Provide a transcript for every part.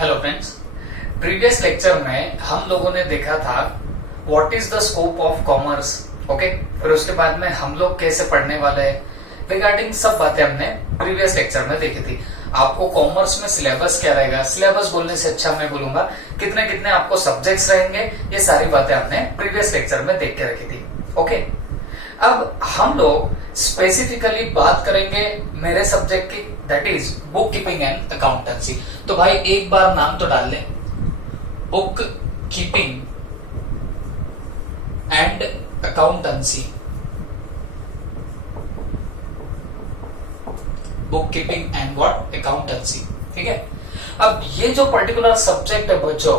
Hello friends, previous lecture में हम लोगों ने देखा था what is the scope of commerce. Okay, फिर उसके बाद में हम लोग कैसे पढ़ने वाले हैं रिगार्डिंग सब बातें हमने प्रीवियस लेक्चर में देखी थी। आपको कॉमर्स में सिलेबस क्या रहेगा, सिलेबस बोलने से अच्छा मैं बोलूंगा कितने कितने आपको सब्जेक्ट्स रहेंगे, ये सारी बातें हमने प्रीवियस लेक्चर में देख के रखी थी। ओके, अब हम लोग स्पेसिफिकली बात करेंगे मेरे सब्जेक्ट की, that is book keeping and accountancy. तो भाई एक बार नाम तो डाल लें, book keeping and accountancy. Book keeping and what, accountancy. ठीक है, अब ये जो पर्टिकुलर सब्जेक्ट है बच्चों,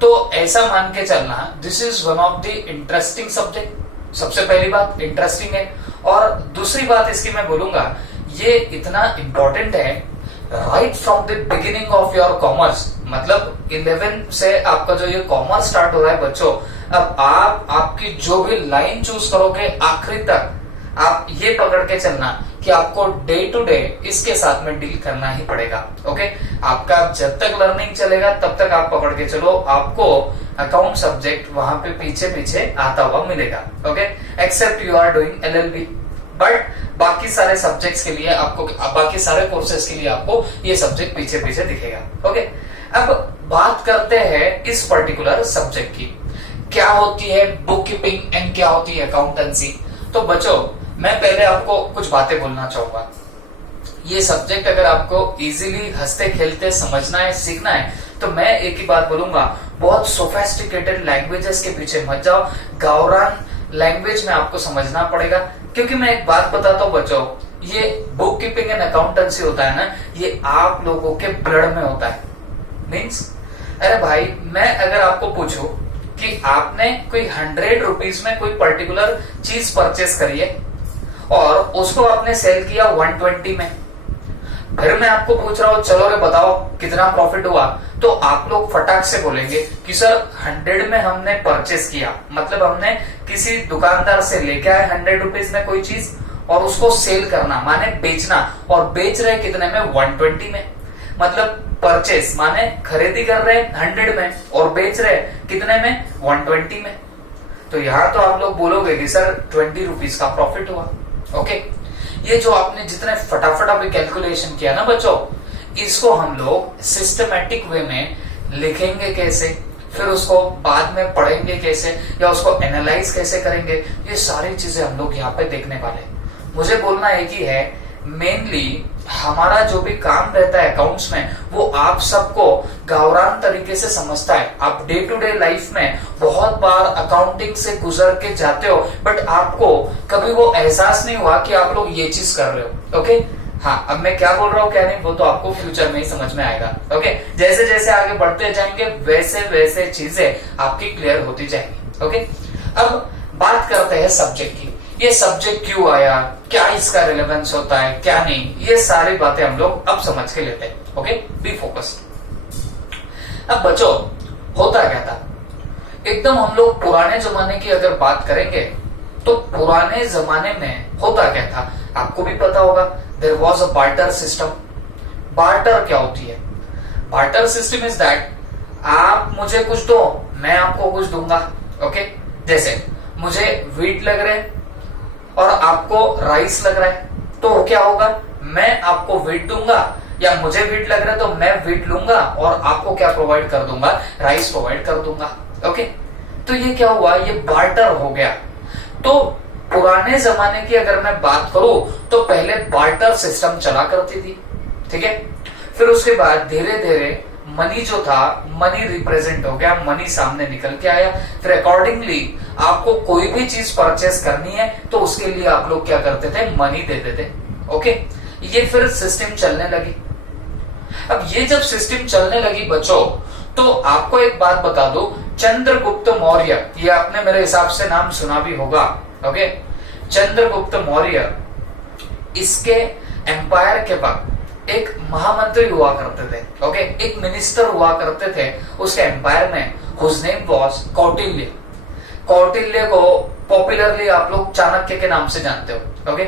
तो ऐसा मान के चलना this is one of the interesting subject. सबसे पहली बात इंटरेस्टिंग है, और दूसरी बात इसकी मैं बोलूंगा ये इतना इंपॉर्टेंट है right from the beginning of your commerce. मतलब 11 से आपका जो ये कॉमर्स स्टार्ट हो रहा है बच्चों, अब आप आपकी जो भी लाइन चूज करोगे आखिरी तक आप ये पकड़ के चलना कि आपको डे टू डे इसके साथ में डील करना ही पड़ेगा। ओके, आपका जब तक लर्निंग चलेगा तब तक आप पकड़ के चलो, आपको अकाउंट सब्जेक्ट वहां पे पीछे पीछे आता हुआ मिलेगा। Okay, except you are doing LLB, but बाकी सारे सब्जेक्ट्स के लिए आपको, बाकी सारे कोर्सेज के लिए आपको ये सब्जेक्ट पीछे पीछे दिखेगा। ओके, अब बात करते हैं इस पर्टिकुलर सब्जेक्ट की, क्या होती है बुक कीपिंग एंड क्या होती है अकाउंटेंसी। तो बच्चों मैं पहले आपको कुछ बातें बोलना चाहूंगा। ये सब्जेक्ट अगर आपको इजीली हंसते खेलते समझना है, सीखना है, तो मैं एक ही बात बोलूंगा, बहुत सोफेस्टिकेटेड लैंग्वेजेस के पीछे मत जाओ, गावरान लैंग्वेज में आपको समझना पड़ेगा। क्योंकि मैं एक बात बताता हूँ बच्चों, ये बुक कीपिंग एंड अकाउंटेंसी होता है ना, ये आप लोगों के ब्लड में होता है। मीन्स अरे भाई, मैं अगर आपको पूछूं कि आपने कोई 100 रुपीज में कोई पर्टिकुलर चीज परचेस करी है और उसको आपने सेल किया 120 में, फिर मैं आपको पूछ रहा हूं चलो रे बताओ कितना प्रॉफिट हुआ, तो आप लोग फटाक से बोलेंगे कि सर 100 में हमने परचेस किया, मतलब हमने किसी दुकानदार से लेके आए 100 रुपीज में कोई चीज और उसको सेल करना माने बेचना, और बेच रहे कितने में, 120 में। मतलब परचेस माने खरीदी कर रहे 100 में और बेच रहे कितने में, 120 में। तो यहां तो आप लोग बोलोगे कि सर 20 रुपीज का प्रॉफिट हुआ। ओके, ये जो आपने जितने फटाफट अभी कैलकुलेशन किया ना बच्चों, इसको हम लोग सिस्टमैटिक वे में लिखेंगे कैसे, फिर उसको बाद में पढ़ेंगे कैसे, या उसको एनालाइज कैसे करेंगे, ये सारी चीजें हम लोग यहाँ पे देखने वाले। मुझे बोलना एक ही है, मेनली हमारा जो भी काम रहता है अकाउंट्स में, वो आप सबको गावरान तरीके से समझता है। आप डे टू डे लाइफ में बहुत बार अकाउंटिंग से गुजर के जाते हो, बट आपको कभी वो एहसास नहीं हुआ कि आप लोग ये चीज कर रहे हो। ओके, हाँ, अब मैं क्या बोल रहा हूँ क्या नहीं, वो तो आपको फ्यूचर में ही समझ में आएगा। ओके, जैसे जैसे आगे बढ़ते जाएंगे वैसे वैसे चीजें आपकी क्लियर होती जाएंगी। ओके, अब बात करते हैं सब्जेक्ट की, ये सब्जेक्ट क्यों आया, क्या इसका रिलेवेंस होता है, क्या नहीं, ये सारी बातें हम लोग अब समझ के लेते हैं। Okay, be focused. अब बच्चों होता क्या था, एकदम हम लोग पुराने जमाने की अगर बात करेंगे तो पुराने जमाने में होता क्या था आपको भी पता होगा, there was a barter system. Barter क्या होती है, बार्टर सिस्टम इज दैट आप मुझे कुछ दो, मैं आपको कुछ दूंगा। ओके, जैसे मुझे व्हीट लग रहे और आपको राइस लग रहा है, तो क्या होगा, मैं आपको व्हीट दूंगा, या मुझे व्हीट लग रहा है तो मैं व्हीट लूंगा और आपको क्या प्रोवाइड कर दूंगा, राइस प्रोवाइड कर दूंगा। ओके, तो ये क्या हुआ, ये बार्टर हो गया। तो पुराने जमाने की अगर मैं बात करूं तो पहले बार्टर सिस्टम चला करती थी। ठीक है, फिर उसके बाद धीरे धीरे मनी जो था, मनी रिप्रेजेंट हो गया, मनी सामने निकल के आया। फिर अकॉर्डिंगली आपको कोई भी चीज परचेस करनी है तो उसके लिए आप लोग क्या करते थे, मनी देते थे। ओके, ये फिर सिस्टम चलने लगी। अब ये जब सिस्टम चलने लगी बच्चों, तो आपको एक बात बता दो, चंद्रगुप्त मौर्य, ये आपने मेरे हिसाब से नाम सुना भी होगा। ओके, चंद्रगुप्त मौर्य, इसके एम्पायर के बाद एक महामंत्री हुआ करते थे। ओके, एक मिनिस्टर हुआ करते थे उसके एम्पायर में, whose name was Kautilya. Kautilya को पॉपुलरली आप लोग चाणक्य के नाम से जानते हो। ओके,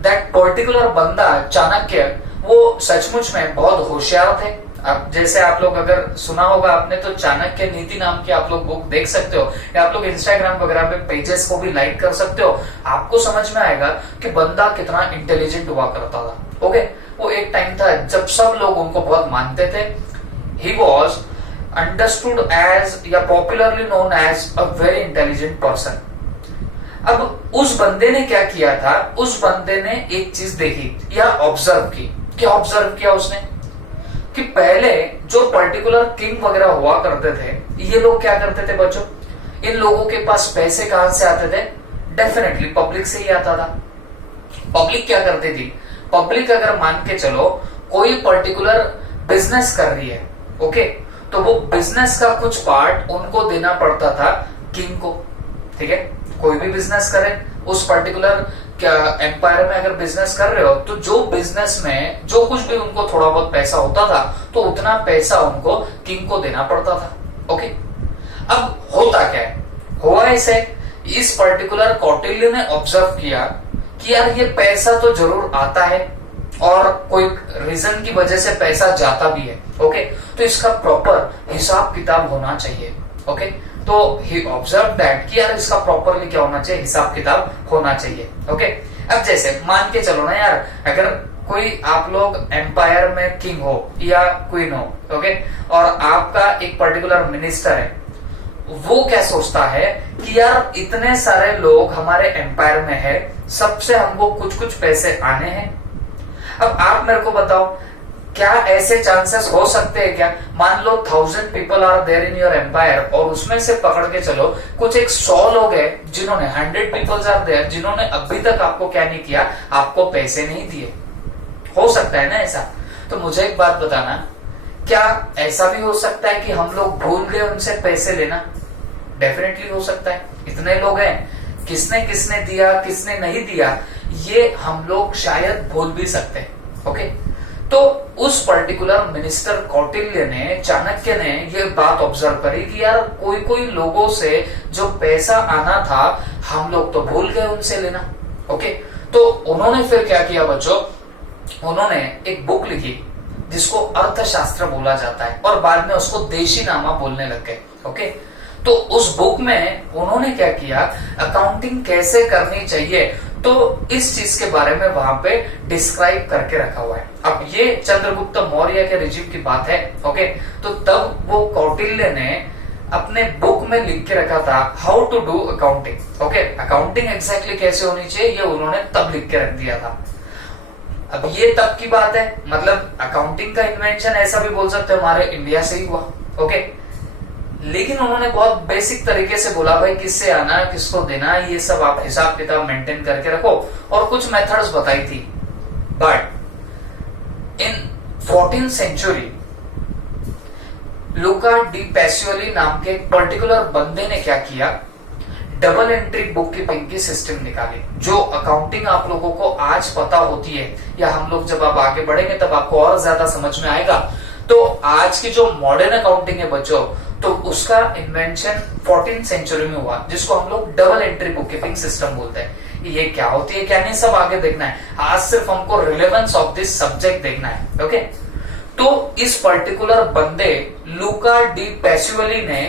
दैट पर्टिकुलर बंदा चाणक्य, वो सचमुच में बहुत होशियार थे। अब जैसे आप लोग अगर सुना होगा आपने तो चाणक्य नीति नाम की आप लोग बुक देख सकते हो, या आप लोग इंस्टाग्राम वगैरह पे पेजेस को भी लाइक कर सकते हो। आपको समझ में आएगा कि बंदा कितना इंटेलिजेंट हुआ करता था। ओके, वो एक टाइम था जब सब लोग उनको बहुत मानते थे। ही वॉज अंडरस्टूड एज या popularly known as a very intelligent person. अब उस बंदे ने क्या किया था, उस बंदे ने एक चीज देखी या ऑब्जर्व की। क्या ऑब्जर्व किया उसने कि पहले जो पर्टिकुलर किंग वगैरह हुआ करते थे, ये लोग क्या करते थे बच्चों, इन लोगों के पास पैसे कहां से आते थे, डेफिनेटली पब्लिक से ही आता था। पब्लिक क्या करती थी, पब्लिक अगर मान के चलो कोई पर्टिकुलर बिजनेस कर रही है, ओके, तो वो बिजनेस का कुछ पार्ट उनको देना पड़ता था किंग को। ठीक है, कोई भी बिजनेस करे, उस पर्टिकुलर एम्पायर में अगर बिजनेस कर रहे हो तो जो बिजनेस में जो कुछ भी उनको थोड़ा बहुत पैसा होता था तो उतना पैसा उनको किंग को देना पड़ता था। ओके, अब होता क्या है, हुआ ऐसे, इस पर्टिकुलर कौटिल्य ने ऑब्जर्व किया कि यार ये पैसा तो जरूर आता है और कोई रीजन की वजह से पैसा जाता भी है। ओके, तो इसका प्रॉपर हिसाब किताब होना चाहिए। ओके, तो ही ऑब्जर्व दैट कि यार इसका प्रॉपरली क्या होना चाहिए, हिसाब किताब होना चाहिए। ओके, अब जैसे मान के चलो ना यार, अगर कोई आप लोग एम्पायर में किंग हो या क्वीन हो, ओके, और आपका एक पर्टिकुलर मिनिस्टर है, वो क्या सोचता है कि यार इतने सारे लोग हमारे एम्पायर में है, सबसे हमको कुछ कुछ पैसे आने हैं। अब आप मेरे को बताओ, क्या ऐसे चांसेस हो सकते हैं क्या, मान लो 1000 people are there in your empire और उसमें से पकड़ के चलो कुछ एक 100 लोग हैं जिन्होंने 100 पीपल्स आर देयर जिन्होंने अभी तक आपको क्या नहीं किया, आपको पैसे नहीं दिए। हो सकता है ना ऐसा? तो मुझे एक बात बताना, क्या ऐसा भी हो सकता है कि हम लोग भूल गए उनसे पैसे लेना? डेफिनेटली हो सकता है। इतने लोग हैं, किसने किसने दिया किसने नहीं दिया ये हम लोग शायद भूल भी सकते हैं। ओके, तो उस पर्टिकुलर मिनिस्टर कौटिल्य ने, चाणक्य ने ये बात ऑब्जर्व करी कि यार कोई कोई लोगों से जो पैसा आना था हम लोग तो भूल गए उनसे लेना। ओके, तो उन्होंने फिर क्या किया बच्चों, उन्होंने एक बुक लिखी जिसको अर्थशास्त्र बोला जाता है और बाद में उसको देशी नामा बोलने लग गए। ओके, तो उस बुक में उन्होंने क्या किया, अकाउंटिंग कैसे करनी चाहिए, तो इस चीज के बारे में वहां पे डिस्क्राइब करके रखा हुआ है। अब ये चंद्रगुप्त मौर्य के रिजीम की बात है। ओके, तो तब वो कौटिल्य ने अपने बुक में लिख के रखा था how to do accounting. Okay, accounting exactly कैसे होनी चाहिए ये उन्होंने तब लिख के रख दिया था। अब ये तब की बात है, मतलब अकाउंटिंग का इन्वेंशन ऐसा भी बोल सकते हैं हमारे इंडिया से ही हुआ। ओके, लेकिन उन्होंने बहुत बेसिक तरीके से बोला भाई किससे आना किसको देना ये सब आप हिसाब किताब मेंटेन करके रखो और कुछ मेथड्स बताई थी। But in 14th century Luca de Pacioli नाम के एक पर्टिकुलर बंदे ने क्या किया, डबल एंट्री बुक कीपिंग की सिस्टम निकाली। जो अकाउंटिंग आप लोगों को आज पता होती है या हम लोग जब आप आगे बढ़ेंगे तब आपको और ज्यादा समझ में आएगा। तो आज की जो मॉडर्न अकाउंटिंग है बच्चों, तो उसका इन्वेंशन 14th सेंचुरी में हुआ जिसको हम लोग double entry book keeping system बोलते हैं। ये क्या होती है क्या नहीं सब आगे देखना है, आज सिर्फ हमको रिलेवेंस ऑफ दिस सब्जेक्ट देखना है। ओके, तो इस पर्टिकुलर बंदे लुका डी पैसियोली ने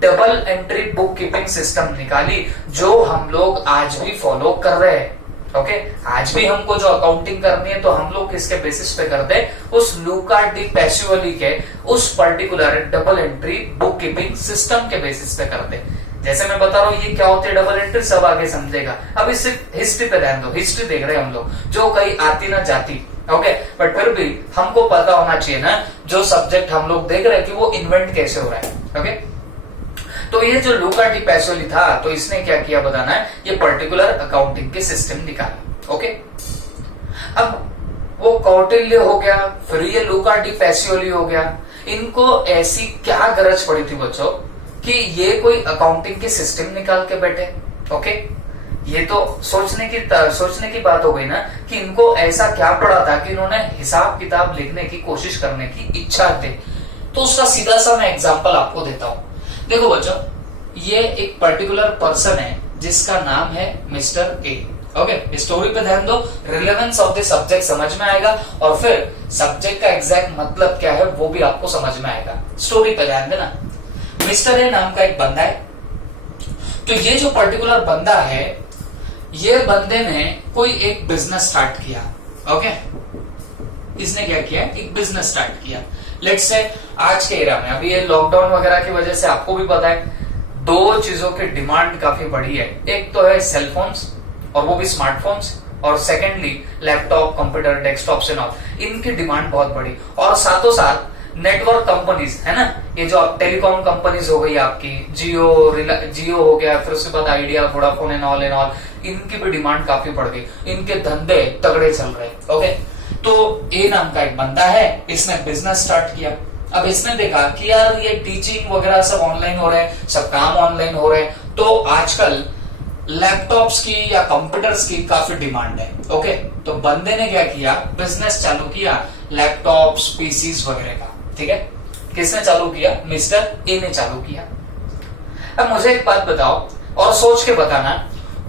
double entry book keeping system निकाली जो हम लोग आज भी फॉलो कर रहे हैं। ओके, आज भी हमको जो अकाउंटिंग करनी है तो हम लोग किसके बेसिस पे करते हैं, उस लुका डी पैसियोली के उस particular double entry book keeping system के बेसिस पे करते हैं। जैसे मैं बता रहा हूँ ये क्या होती है डबल एंट्री, सब आगे समझेगा। अभी सिर्फ हिस्ट्री पे ध्यान दो, हिस्ट्री देख रहे हैं हम लोग जो कहीं आती ना जाती। ओके, बट फिर भी हमको पता होना चाहिए ना जो सब्जेक्ट हम लोग देख रहे हैं कि वो इन्वेंट कैसे हो रहा है। ओके, तो ये जो लुका डी पैसियोली था तो इसने क्या किया बताना है, ये पर्टिकुलर अकाउंटिंग के सिस्टम निकाला। ओके, अब वो कौटिल्य हो गया, फिर ये लुका डी पैसियोली हो गया। इनको ऐसी क्या गरज पड़ी थी बच्चों कि ये कोई अकाउंटिंग के सिस्टम निकाल के बैठे। ओके, ये तो सोचने की बात हो गई ना कि इनको ऐसा क्या पड़ा था कि इन्होंने हिसाब किताब लिखने की कोशिश करने की इच्छा थी। तो उसका सीधा सा मैं एग्जांपल आपको देता हूं। देखो बच्चों, ये एक पर्टिकुलर पर्सन है जिसका नाम है मिस्टर ए। ओके, स्टोरी पे ध्यान दो, रिलेवेंस ऑफ द सब्जेक्ट समझ में आएगा और फिर सब्जेक्ट का एग्जैक्ट मतलब क्या है वो भी आपको समझ में आएगा। स्टोरी पे ध्यान देना। मिस्टर ए नाम का एक बंदा है, तो ये जो पर्टिकुलर बंदा है, ये बंदे ने कोई एक बिजनेस स्टार्ट किया। ओके, इसने क्या किया, एक बिजनेस स्टार्ट किया। लेट्स से आज के एरा में, अभी ये लॉकडाउन वगैरह की वजह से आपको भी पता है दो चीजों की डिमांड काफी बढ़ी है। एक तो है सेलफोन्स और वो भी स्मार्टफोन्स, और secondly laptop, computer, desktop and all, इनकी डिमांड बहुत बढ़ी। और साथों साथ नेटवर्क कंपनीज है ना, ये जो आप टेलीकॉम कंपनीज हो गई आपकी, जियो हो गया, फिर उसके बाद आइडिया, वोडाफोन एंड ऑल, इनकी भी डिमांड काफी बढ़ गई, इनके धंधे तगड़े चल रहे। ओके, तो ए नाम का एक बंदा है, इसने बिजनेस स्टार्ट किया। अब इसने देखा कि यार ये टीचिंग वगैरह सब ऑनलाइन हो रहे हैं, सब काम ऑनलाइन हो रहे हैं, तो आजकल लैपटॉप्स की या कंप्यूटर्स की काफी डिमांड है। ओके, तो बंदे ने क्या किया, बिजनेस चालू किया लैपटॉप्स, पीसीज वगैरह का। ठीक है, किसने चालू किया, मिस्टर ए ने चालू किया। अब मुझे एक बात बताओ और सोच के बताना,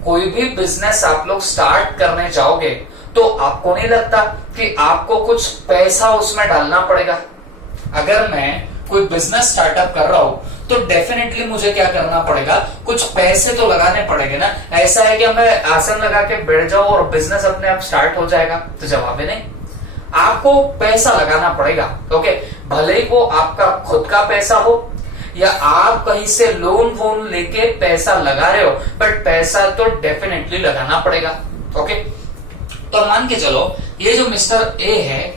कोई भी बिजनेस आप लोग स्टार्ट करने जाओगे तो आपको नहीं लगता कि आपको कुछ पैसा उसमें डालना पड़ेगा? अगर मैं कोई बिजनेस स्टार्टअप कर रहा हूं तो डेफिनेटली मुझे क्या करना पड़ेगा, कुछ पैसे तो लगाने पड़ेंगे ना। ऐसा है कि मैं आसन लगा के बैठ जाऊं और बिजनेस अपने आप स्टार्ट हो जाएगा? तो जवाब है नहीं, आपको पैसा लगाना पड़ेगा। ओके, भले ही वो आपका खुद का पैसा हो या आप कहीं से लोन वोन लेके पैसा लगा रहे हो, बट पैसा तो डेफिनेटली लगाना पड़ेगा। ओके, तो मान के चलो ये जो मिस्टर ए है,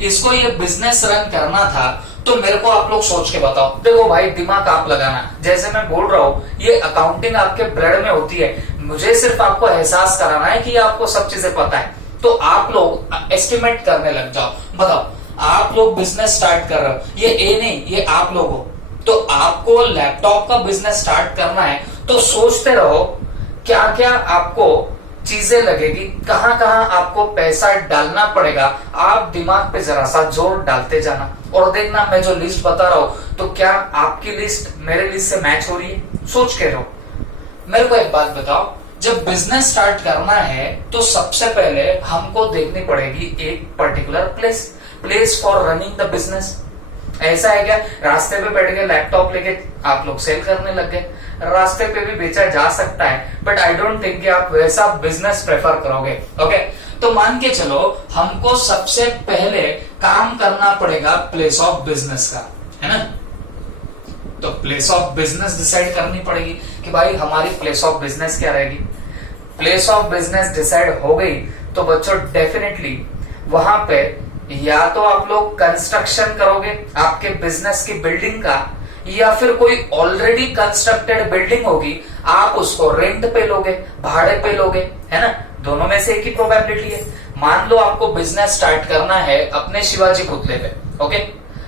इसको ये बिजनेस रन करना था, तो मेरे को आप लोग सोच के बताओ। देखो भाई, दिमाग आप लगाना, जैसे मैं बोल रहा हूं ये अकाउंटिंग आपके ब्लड में होती है, मुझे सिर्फ आपको एहसास कराना है कि आपको सब चीजें पता है, तो आप लोग एस्टिमेट करने लग जाओ। बताओ, आप लोग बिजनेस स्टार्ट कर रहे हो, ये ए नहीं, ये आप लोग हो, तो आपको लैपटॉप का बिजनेस स्टार्ट करना है, तो सोचते रहो क्या क्या आपको चीजें लगेगी, कहां कहां आपको पैसा डालना पड़ेगा। आप दिमाग पे जरा सा जोर डालते जाना और देखना मैं जो लिस्ट बता रहा हूं तो क्या आपकी लिस्ट मेरे लिस्ट से मैच हो रही है। सोच के रहो। मेरे को एक बात बताओ, जब बिजनेस स्टार्ट करना है तो सबसे पहले हमको देखनी पड़ेगी एक particular place for running the business. ऐसा है क्या रास्ते पे बैठ के लैपटॉप लेके आप लोग सेल करने लग गए? रास्ते पे भी बेचा जा सकता है, बट आई डोंट थिंक कि आप वैसा बिजनेस प्रेफर करोगे। ओके, तो मान के चलो हमको सबसे पहले काम करना पड़ेगा प्लेस ऑफ बिजनेस का, है ना। तो प्लेस ऑफ बिजनेस डिसाइड करनी पड़ेगी कि भाई हमारी प्लेस ऑफ बिजनेस क्या रहेगी। प्लेस ऑफ बिजनेस डिसाइड हो गई तो बच्चों डेफिनेटली वहां पे या तो आप लोग कंस्ट्रक्शन करोगे आपके बिजनेस की बिल्डिंग का, या फिर कोई ऑलरेडी कंस्ट्रक्टेड बिल्डिंग होगी आप उसको रेंट पे लोगे, भाड़े पे लोगे, है ना। दोनों में से एक ही प्रोबेबिलिटी है। मान लो आपको बिजनेस स्टार्ट करना है अपने शिवाजी पुतले पे। ओके,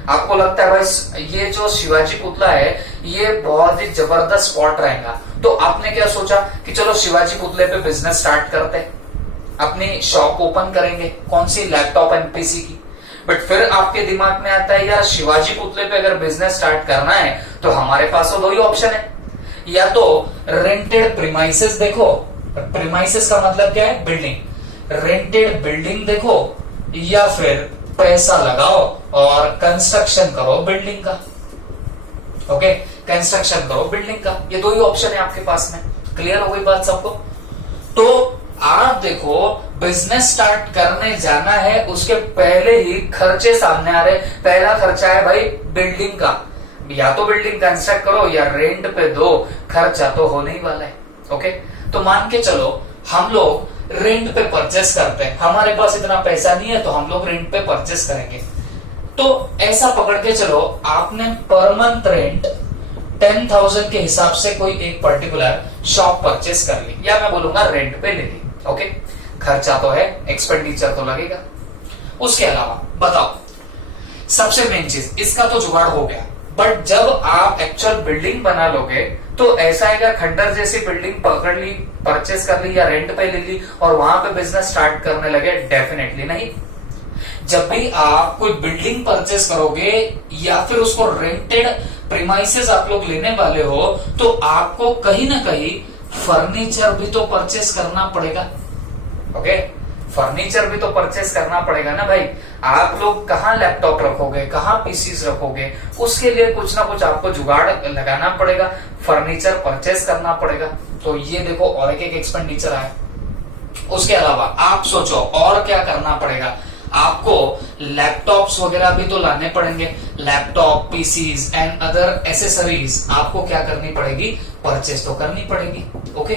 आपको लगता है भाई ये जो शिवाजी पुतला है ये बहुत ही जबरदस्त स्पॉट रहेगा, तो आपने क्या सोचा कि चलो शिवाजी पुतले पे बिजनेस स्टार्ट करते हैं, अपनी शॉप ओपन करेंगे, कौन सी, लैपटॉप एंड पीसी की। बट फिर आपके दिमाग में आता है यार शिवाजी पुतले पे अगर बिजनेस स्टार्ट करना है तो हमारे पास तो दो ही ऑप्शन है, या तो रेंटेड प्रीमाइसेस देखो, प्रीमाइसेस का मतलब क्या है, बिल्डिंग, रेंटेड बिल्डिंग देखो, या फिर पैसा लगाओ और कंस्ट्रक्शन करो बिल्डिंग का। ओके, कंस्ट्रक्शन करो बिल्डिंग का, ये दो ही ऑप्शन है आपके पास में। क्लियर हो गई बात सबको? तो आप देखो बिजनेस स्टार्ट करने जाना है, उसके पहले ही खर्चे सामने आ रहे। पहला खर्चा है भाई बिल्डिंग का, या तो बिल्डिंग कंस्ट्रक्ट करो या रेंट पे दो, खर्चा तो होने ही वाला है। ओके, तो मान के चलो हम लोग रेंट पे परचेस करते हैं, हमारे पास इतना पैसा नहीं है तो हम लोग रेंट पे परचेस करेंगे। तो ऐसा पकड़ के चलो आपने पर मंथ रेंट 10,000 के हिसाब से कोई एक पर्टिकुलर शॉप परचेस कर ली, या मैं बोलूंगा रेंट पे ले ली। ओके, खर्चा तो है, एक्सपेंडिचर तो लगेगा। उसके अलावा बताओ, सबसे मेन चीज, इसका तो जुगाड़ हो गया, बट जब आप एक्चुअल बिल्डिंग बना लोगे तो ऐसा है क्या खंडर जैसी बिल्डिंग पकड़ ली, परचेस कर ली या रेंट पे ले ली और वहां पे बिजनेस स्टार्ट करने लगे? डेफिनेटली नहीं। जब भी आप कोई बिल्डिंग परचेस करोगे या फिर उसको रेंटेड प्रीमाइसेस आप लोग लेने वाले हो, तो आपको कहीं ना कहीं फर्नीचर भी तो परचेस करना पड़ेगा। ओके, फर्नीचर भी तो परचेस करना पड़ेगा ना भाई। आप लोग कहाँ लैपटॉप रखोगे, कहाँ पीसीज रखोगे, उसके लिए कुछ ना कुछ आपको जुगाड़ लगाना पड़ेगा, फर्नीचर परचेस करना पड़ेगा। तो ये देखो और एक एक्सपेंडिचर आया। उसके अलावा आप सोचो और क्या करना पड़ेगा, आपको लैपटॉप्स वगैरह भी तो लाने पड़ेंगे, laptop, PCs and other accessories आपको क्या करनी पड़ेगी, परचेस तो करनी पड़ेगी। ओके,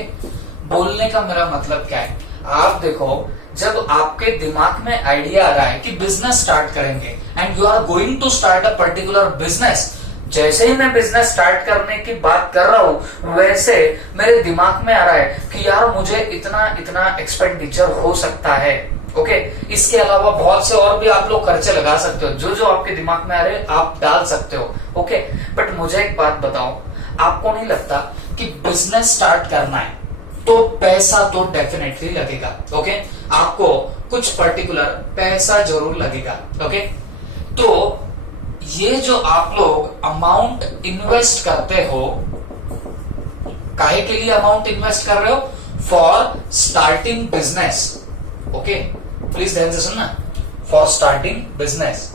बोलने का मेरा मतलब क्या है, आप देखो जब आपके दिमाग में आइडिया आ रहा है कि बिजनेस स्टार्ट करेंगे and you are going to start a particular business, जैसे ही मैं बिजनेस स्टार्ट करने की बात कर रहा हूं वैसे मेरे दिमाग में आ रहा है कि यार मुझे इतना इतना एक्सपेंडिचर हो सकता है। ओके, इसके अलावा बहुत से और भी आप लोग खर्चे लगा सकते हो, जो जो आपके दिमाग में आ रहे आप डाल सकते हो। ओके, बट मुझे एक बात बताओ, आपको नहीं लगता कि बिजनेस स्टार्ट करना है तो पैसा तो डेफिनेटली लगेगा। ओके, आपको कुछ पर्टिकुलर पैसा जरूर लगेगा। ओके, तो ये जो आप लोग अमाउंट इन्वेस्ट करते हो, काहे के लिए अमाउंट इन्वेस्ट कर रहे हो, for starting business. Okay, please ध्यान से सुनना, फॉर स्टार्टिंग बिजनेस।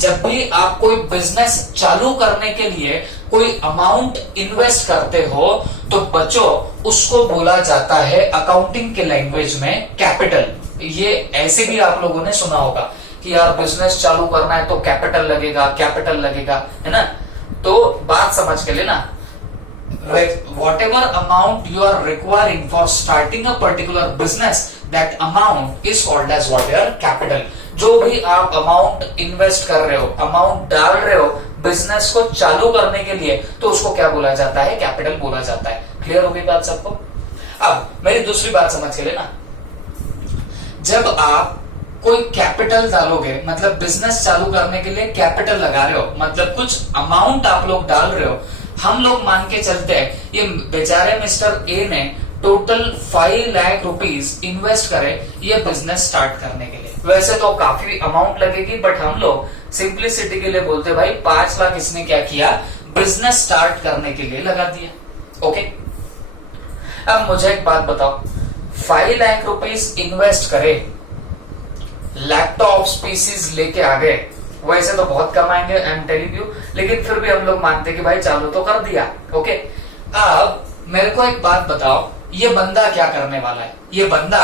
जब भी आप कोई बिजनेस चालू करने के लिए कोई अमाउंट इन्वेस्ट करते हो तो बच्चों उसको बोला जाता है अकाउंटिंग के लैंग्वेज में कैपिटल। ये ऐसे भी आप लोगों ने सुना होगा कि यार बिजनेस चालू करना है तो कैपिटल लगेगा, कैपिटल लगेगा, है ना। तो बात समझ के लेना, whatever amount you are requiring for starting a particular business, that amount is called as what your capital। जो भी आप अमाउंट इन्वेस्ट कर रहे हो, अमाउंट डाल रहे हो बिजनेस को चालू करने के लिए, तो उसको क्या बोला जाता है, कैपिटल बोला जाता है। क्लियर हो गई बात सबको। अब मेरी दूसरी बात समझ के लेना, जब आप कोई कैपिटल डालोगे, मतलब बिजनेस चालू करने के लिए कैपिटल लगा रहे हो, मतलब कुछ अमाउंट आप लोग डाल रहे हो। हम लोग मान के चलते हैं ये बेचारे मिस्टर ए ने टोटल 5 लाख रुपीस इन्वेस्ट करे ये बिजनेस स्टार्ट करने के लिए। वैसे तो काफी अमाउंट लगेगी, बट हम लोग सिंप्लिसिटी के लिए बोलते भाई 5 लाख इसने क्या किया, बिजनेस स्टार्ट करने के लिए लगा दिया। ओके, अब मुझे एक बात बताओ, 5 लाख रुपीस इन्वेस्ट करे, लैपटॉप्स, पीसीज लेके आ गए, वैसे तो बहुत कमाएंगे, आई एम टेलिंग यू, लेकिन फिर भी हम लोग मानते कि भाई चालू तो कर दिया। ओके, अब मेरे को एक बात बताओ, ये बंदा क्या करने वाला है, ये बंदा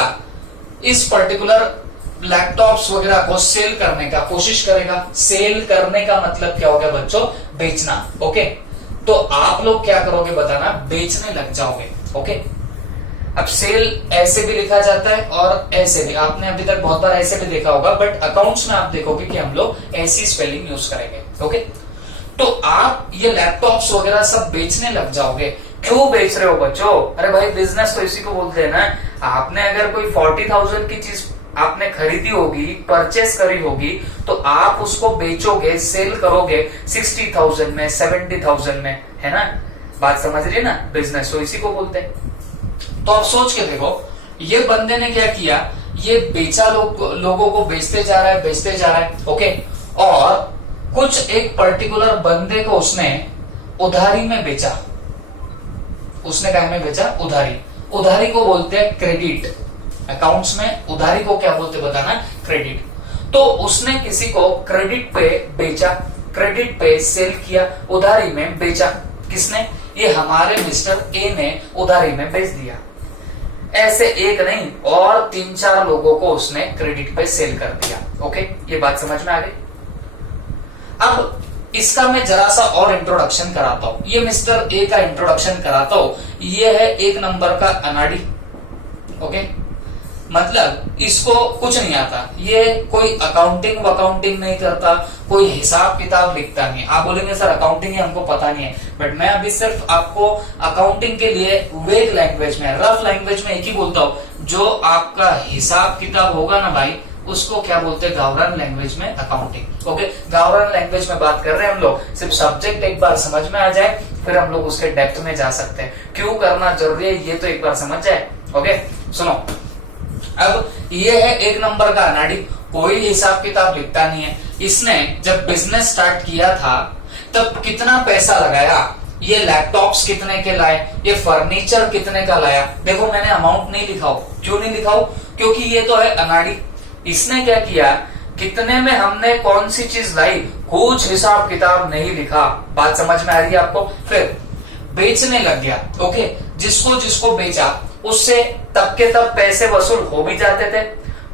इस पर्टिकुलर लैपटॉप्स वगैरह को सेल करने का कोशिश करेगा। सेल करने का मतलब क्या हो गया बच्चों, बेचना। ओके, तो आप लोग क्या करोगे बताना, बेचने लग जाओगे। ओके, अब सेल ऐसे भी लिखा जाता है और ऐसे भी, आपने अभी तक बहुत बार ऐसे भी देखा होगा, बट अकाउंट्स में आप देखोगे कि हम लोग ऐसी स्पेलिंग यूज करेंगे। ओके, तो आप ये लैपटॉप्स वगैरह सब बेचने लग जाओगे। क्यों बेच रहे हो बच्चों, अरे भाई बिजनेस तो इसी को बोलते हैं ना। आपने अगर कोई 40,000 की चीज आपने खरीदी होगी, परचेस करी होगी, तो आप उसको बेचोगे, सेल करोगे 60,000 में, 70,000 में, है ना। बात समझ रही है ना, बिजनेस तो इसी को बोलते हैं। तो आप सोच के देखो, ये बंदे ने क्या किया, ये बेचा, लोगों को बेचते जा रहा है, बेचते जा रहा है। ओके, और कुछ एक पर्टिकुलर बंदे को उसने उधारी में बेचा। उसने क्या में बेचा, उधारी। उधारी को बोलते हैं क्रेडिट। अकाउंट्स में उधारी को क्या बोलते बताना, क्रेडिट। तो उसने किसी को क्रेडिट पे बेचा, क्रेडिट पे सेल किया, उधारी में बेचा। किसने, ये हमारे मिस्टर ए ने उधारी में बेच दिया। ऐसे एक नहीं और 3-4 लोगों को उसने क्रेडिट पे सेल कर दिया। ओके, ये बात समझ में आ गई। अब इसका मैं जरा सा और इंट्रोडक्शन कराता हूं, ये मिस्टर ए का इंट्रोडक्शन कराता हूं। ये है 1 नंबर का अनाड़ी। ओके, मतलब इसको कुछ नहीं आता, ये कोई अकाउंटिंग नहीं करता, कोई हिसाब किताब लिखता नहीं। आप बोलेंगे सर अकाउंटिंग है, हमको पता नहीं है, बट मैं अभी सिर्फ आपको अकाउंटिंग के लिए वेग लैंग्वेज में, रफ लैंग्वेज में एक ही बोलता हूं, जो आपका हिसाब किताब होगा ना भाई, उसको क्या बोलते हैं, गावरान लैंग्वेज में अकाउंटिंग। ओके, गावरान लैंग्वेज में बात कर रहे हैं हम लोग। सिर्फ सब्जेक्ट एक बार समझ में आ जाए, फिर हम लोग उसके डेप्थ में जा सकते हैं। क्यों करना जरूरी है ये तो एक बार समझ जाए। ओके, सुनो, अब ये है 1 नंबर का अनाड़ी, कोई हिसाब किताब लिखता नहीं है। इसने जब बिजनेस स्टार्ट किया था तब कितना पैसा लगाया, ये लैपटॉप्स कितने के लाए, ये फर्नीचर कितने का लाया। देखो मैंने अमाउंट नहीं लिखा हो, क्यों नहीं लिखा हो, क्योंकि ये तो है अनाड़ी। इसने क्या किया, कितने में हमने कौन सी चीज लाई, कुछ हिसाब किताब नहीं लिखा। बात समझ में आ रही है आपको। फिर बेचने लग गया। ओके, जिसको जिसको बेचा उससे तब के तब पैसे वसूल हो भी जाते थे।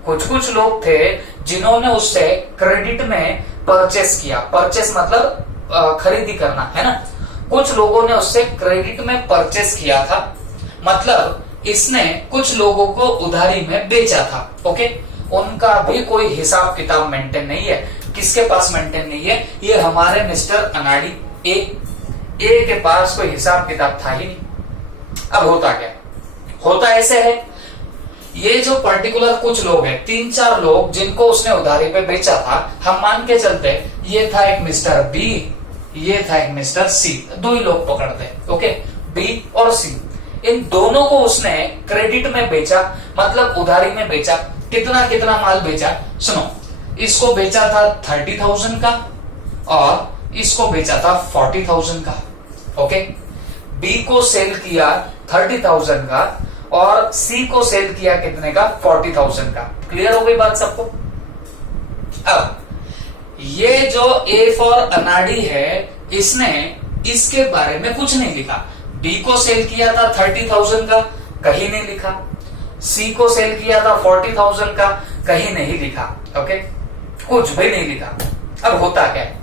कुछ कुछ लोग थे जिन्होंने उससे क्रेडिट में परचेस किया। परचेस मतलब खरीदी करना, है ना। कुछ लोगों ने उससे क्रेडिट में परचेस किया था, मतलब इसने कुछ लोगों को उधारी में बेचा था। ओके, उनका भी कोई हिसाब किताब मेंटेन नहीं है। किसके पास मेंटेन नहीं है, ये हमारे मिस्टर अनाड़ी ए के पास कोई हिसाब किताब था ही नहीं। अब होता क्या, होता ऐसे है, ये जो पर्टिकुलर कुछ लोग हैं, 3-4 लोग जिनको उसने उधारी पे बेचा था, हम मान के चलते ये था एक मिस्टर बी, ये था एक मिस्टर सी, दो ही लोग पकड़ते। ओके, बी और सी, इन दोनों को उसने क्रेडिट में बेचा, मतलब उधारी में बेचा। कितना कितना माल बेचा, सुनो, इसको बेचा था 30,000 का और इसको बेचा था 40,000 का। ओके, बी को सेल किया 30,000 का और सी को सेल किया कितने का, 40,000 का। क्लियर हो गई बात सबको। अब ये जो ए फॉर अनाड़ी है, इसने इसके बारे में कुछ नहीं लिखा। बी को सेल किया था 30,000 का, कहीं नहीं लिखा। सी को सेल किया था 40,000 का, कहीं नहीं लिखा। ओके, कुछ भी नहीं लिखा। अब होता क्या है,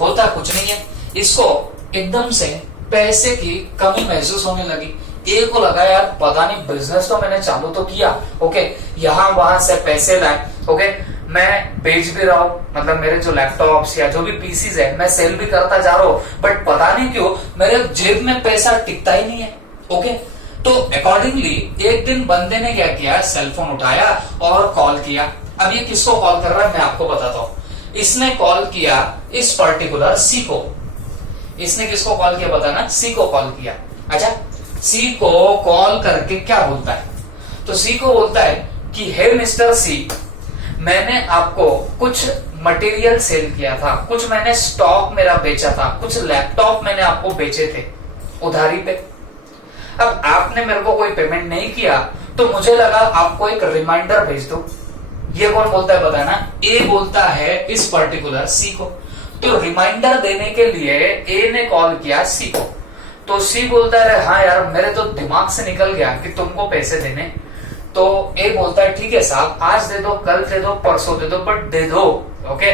होता कुछ नहीं है, इसको एकदम से पैसे की कमी महसूस होने लगी। ए को लगा यार पता नहीं, बिजनेस तो मैंने चालू तो किया, ओके, यहां वहां से पैसे लाए, ओके, मैं बेच भी रहा हूं, मतलब मेरे जो लैपटॉप्स या जो भी पीसीज है मैं सेल भी करता जा रहा हूं, बट पता नहीं क्यों मेरे जेब में पैसा टिकता ही नहीं है। ओके, तो अकॉर्डिंगली एक दिन बंदे ने क्या किया, सेलफोन उठाया और कॉल किया। अब ये किसको कॉल कर रहा है मैं आपको बताता हूं। इसने कॉल किया इस पर्टिकुलर सी को। इसने किसको कॉल किया बताना, सी को कॉल किया। अच्छा, सी को कॉल करके क्या बोलता है, तो सी को बोलता है कि हे मिस्टर सी, मैंने आपको कुछ मटेरियल सेल किया था, कुछ मैंने स्टॉक मेरा बेचा था, कुछ लैपटॉप मैंने आपको बेचे थे उधारी पे। अब आपने मेरे को कोई पेमेंट नहीं किया, तो मुझे लगा आपको एक रिमाइंडर भेज दो। ये कौन बोलता है बताना, ए बोलता है इस पर्टिकुलर सी को। तो रिमाइंडर देने के लिए ए ने कॉल किया सी को। तो सी बोलता है हाँ यार मेरे तो दिमाग से निकल गया कि तुमको पैसे देने। तो ए बोलता है ठीक है साहब, आज दे दो, कल दे दो, परसों दे दो, बट दे दो। ओके,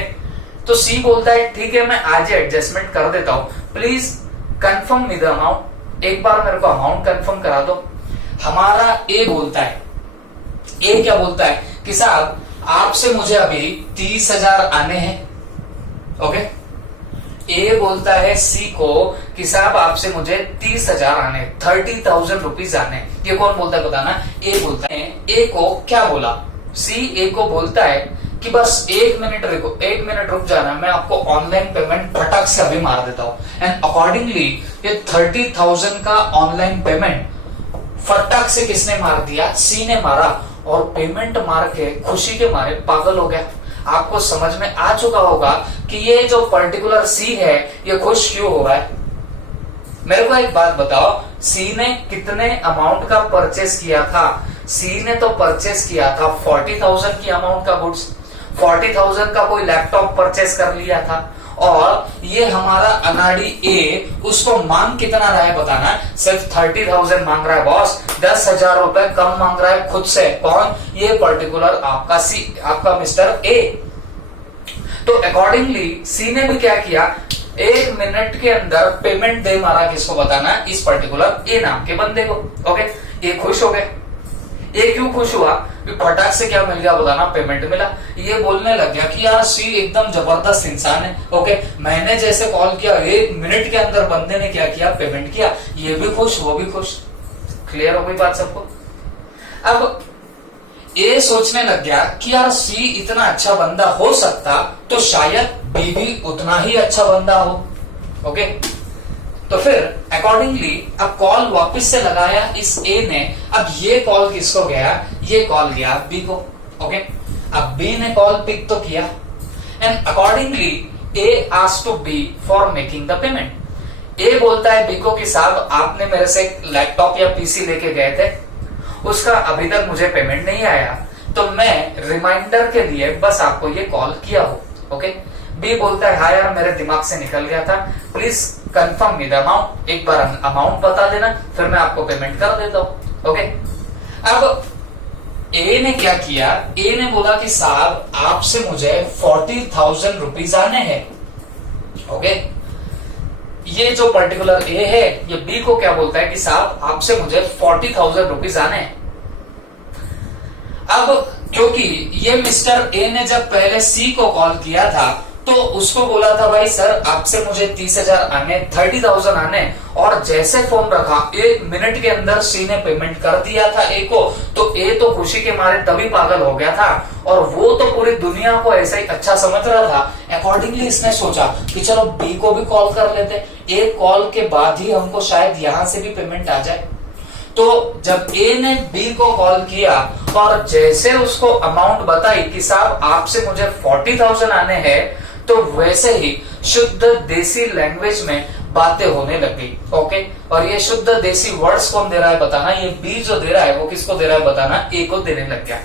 तो सी बोलता है ठीक है मैं आज एडजस्टमेंट कर देता हूं, please confirm me the amount, एक बार मेरे को अमाउंट कंफर्म करा दो। हमारा ए बोलता है, ए क्या बोलता है कि साहब आपसे मुझे अभी 30,000 आने हैं। ओके, ए बोलता है सी को कि साहब आपसे मुझे 30,000 आने, 30,000 रुपीज आने। ये कौन बोलता है बताना, ए बोलता है। ए को क्या बोला, सी ए को बोलता है कि बस 1 मिनट रुक जाना, मैं आपको ऑनलाइन पेमेंट फटाक से अभी मार देता हूं। एंड अकॉर्डिंगली ये 30,000 का ऑनलाइन पेमेंट फटाक से किसने मार दिया, सी ने मारा, और पेमेंट मार के खुशी के मारे पागल हो गया। आपको समझ में आ चुका होगा कि ये जो पर्टिकुलर सी है ये खुश क्यों हो रहा है। मेरे को एक बात बताओ, सी ने कितने अमाउंट का परचेस किया था, सी ने तो परचेस किया था 40,000 की अमाउंट का गुड्स, 40,000 का कोई लैपटॉप परचेस कर लिया था, और ये हमारा अनाड़ी ए उसको मांग कितना रहा है बताना, सिर्फ 30,000 मांग रहा है बॉस, 10,000 रुपए कम मांग रहा है खुद से। कौन, ये पर्टिकुलर आपका सी, आपका मिस्टर ए। तो अकॉर्डिंगली सी ने भी क्या किया, 1 मिनट के अंदर पेमेंट दे मारा, किसको बताना, इस पर्टिकुलर ए नाम के बंदे को। ओके, ये खुश हो गए। ये क्यों खुश हुआ, फटाक से क्या मिल गया बताना, पेमेंट मिला। ये बोलने लग गया कि यार सी एकदम जबरदस्त इंसान है। ओके, मैंने जैसे कॉल किया 1 मिनट के अंदर बंदे ने क्या किया, पेमेंट किया। ये भी खुश, वो भी खुश। क्लियर हो गई बात सबको। अब ये सोचने लग गया कि यार सी इतना अच्छा बंदा हो सकता तो शायद बी भी उतना ही अच्छा बंदा हो। ओके, तो फिर अकॉर्डिंगली अब कॉल वापस से लगाया इस ए ने। अब ये कॉल किसको गया, ये कॉल गया बी को। ओके, अब बी ने कॉल पिक तो किया, and accordingly A asked to B for making the payment. A बोलता है बी को कि साहब आपने मेरे से लैपटॉप या पीसी लेके गए थे, उसका अभी तक मुझे पेमेंट नहीं आया, तो मैं रिमाइंडर के लिए बस आपको ये कॉल किया हो। ओके, बी बोलता है हाँ यार मेरे दिमाग से निकल गया था, please confirm me the amount, एक बार अमाउंट बता देना फिर मैं आपको पेमेंट कर देता हूं। ओके, अब ए ने क्या किया, ए ने बोला कि साहब आपसे मुझे 40,000 रुपीज आने हैं। ओके, ये जो पर्टिकुलर ए है ये बी को क्या बोलता है कि साहब आपसे मुझे 40,000 रुपीज आने हैं। अब क्योंकि ये मिस्टर ए ने जब पहले सी को कॉल किया था तो उसको बोला था भाई सर आपसे मुझे 30,000 आने, 30,000 आने, और जैसे फोन रखा 1 मिनट के अंदर सी ने पेमेंट कर दिया था ए को, तो ए तो खुशी के मारे तभी पागल हो गया था और वो तो पूरी दुनिया को ऐसा ही अच्छा समझ रहा था। अकॉर्डिंगली इसने सोचा कि चलो बी को भी कॉल कर लेते, एक कॉल के बाद ही हमको शायद यहां से भी पेमेंट आ जाए। तो जब ए ने बी को कॉल किया और जैसे उसको अमाउंट बताई कि साहब आपसे मुझे 40,000 आने हैं, तो वैसे ही शुद्ध देसी लैंग्वेज में बातें होने लगी। ओके, और ये शुद्ध देसी वर्ड्स कौन दे रहा है बताना, ये बी जो दे रहा है वो किसको दे रहा है बताना, ए को देने लग गया।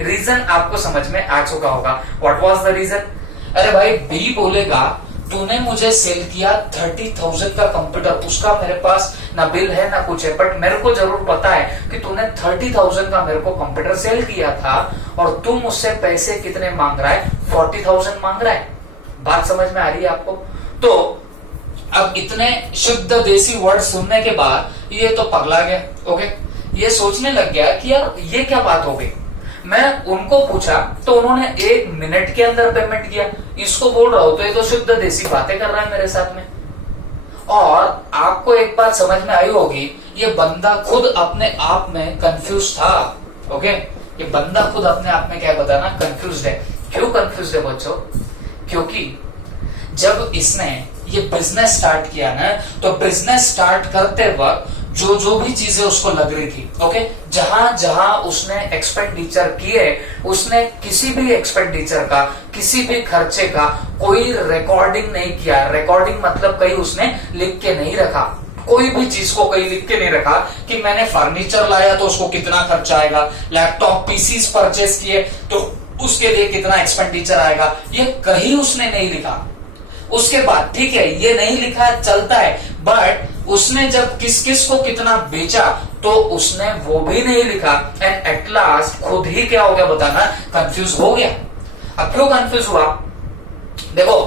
रीजन आपको समझ में आ चुका होगा। What was the reason? अरे भाई बी बोलेगा तूने मुझे सेल किया 30,000 का कंप्यूटर, उसका मेरे पास ना बिल है ना कुछ है, बट मेरे को जरूर पता है कि तूने 30,000 का मेरे को कंप्यूटर सेल किया था और तू मुझसे पैसे कितने मांग रहा है, 40,000 मांग रहा है। बात समझ में आ रही है आपको? तो अब इतने शुद्ध देसी वर्ड सुनने के बाद ये तो पगला गया। ओके, ये सोचने लग गया कि यार ये क्या बात हो गई। मैं उनको पूछा तो उन्होंने 1 मिनट के अंदर पेमेंट किया, इसको बोल रहा हूं तो ये तो शुद्ध देसी बातें कर रहा है मेरे साथ में। और आपको एक बात समझ में आई होगी, ये बंदा खुद अपने आप में कंफ्यूज था। ओके, ये बंदा खुद अपने आप में क्या बताना, कंफ्यूज है। क्यों कंफ्यूज है बच्चों? क्योंकि जब इसने ये बिजनेस स्टार्ट किया ना, तो बिजनेस स्टार्ट करते वक्त जो जो भी चीजें उसको लग रही थी, ओके, जहां जहां उसने एक्सपेंडिचर किए, उसने किसी भी एक्सपेंडिचर का, किसी भी खर्चे का कोई रिकॉर्डिंग नहीं किया। रिकॉर्डिंग मतलब कहीं उसने लिख के नहीं रखा, कोई भी चीज को कहीं लिख के नहीं रखा कि मैंने फर्नीचर लाया तो उसको कितना खर्चा आएगा, लैपटॉप पीसीस परचेस किए तो उसके लिए कितना एक्सपेंडिचर आएगा, ये कहीं उसने नहीं लिखा। उसके बाद ठीक है ये नहीं लिखा चलता है, बट उसने जब किस किस को कितना बेचा तो उसने वो भी नहीं लिखा। एंड एट लास्ट खुद ही क्या हो गया बताना, कंफ्यूज हो गया। अब क्यों कंफ्यूज हुआ? देखो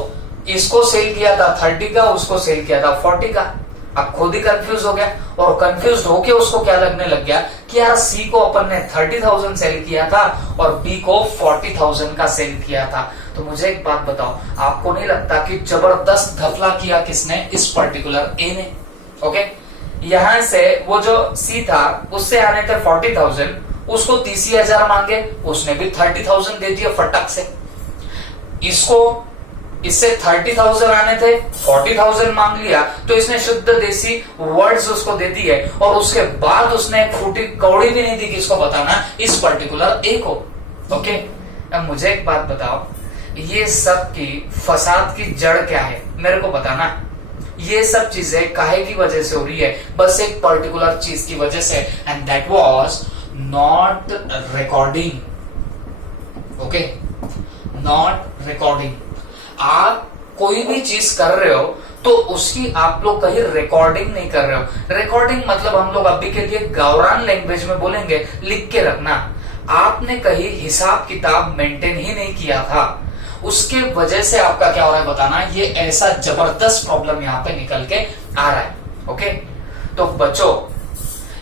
इसको सेल किया था 30 का, उसको सेल किया था 40 का। अब खुद ही कंफ्यूज हो गया और कंफ्यूज होके उसको क्या लगने लग गया कि यार सी को अपन ने 30,000 सेल किया था और बी को 40,000 का सेल किया था। तो मुझे एक बात बताओ, आपको नहीं लगता कि जबरदस्त घपला किया किसने, इस पर्टिकुलर ए ने? ओके, यहां से वो जो सी था उससे आने थे 40,000, उसको 30,000 मांगे, उसने भी 30,000 दे दिया फटक से। इसको इससे 30,000 आने थे, 40,000 मांग लिया, तो इसने शुद्ध देसी वर्ड्स उसको दे दिए और उसके बाद उसने एक फूटी कौड़ी भी नहीं दी किसको बताना, इस पर्टिकुलर ए को। ओके, अब मुझे एक बात बताओ, ये सब की फसाद की जड़ क्या है मेरे को बताना। ये सब चीजें काहे की वजह से हो रही है? बस एक पर्टिकुलर चीज की वजह से, and that was not recording. Okay, not recording. आप कोई भी चीज कर रहे हो तो उसकी आप लोग कहीं रिकॉर्डिंग नहीं कर रहे हो। रिकॉर्डिंग मतलब हम लोग अभी के लिए गावरान लैंग्वेज में बोलेंगे लिख के रखना। आपने कहीं हिसाब किताब मेंटेन ही नहीं किया था, उसके वजह से आपका क्या हो रहा है बताना, ये ऐसा जबरदस्त प्रॉब्लम यहाँ पे निकल के आ रहा है। ओके, तो बच्चों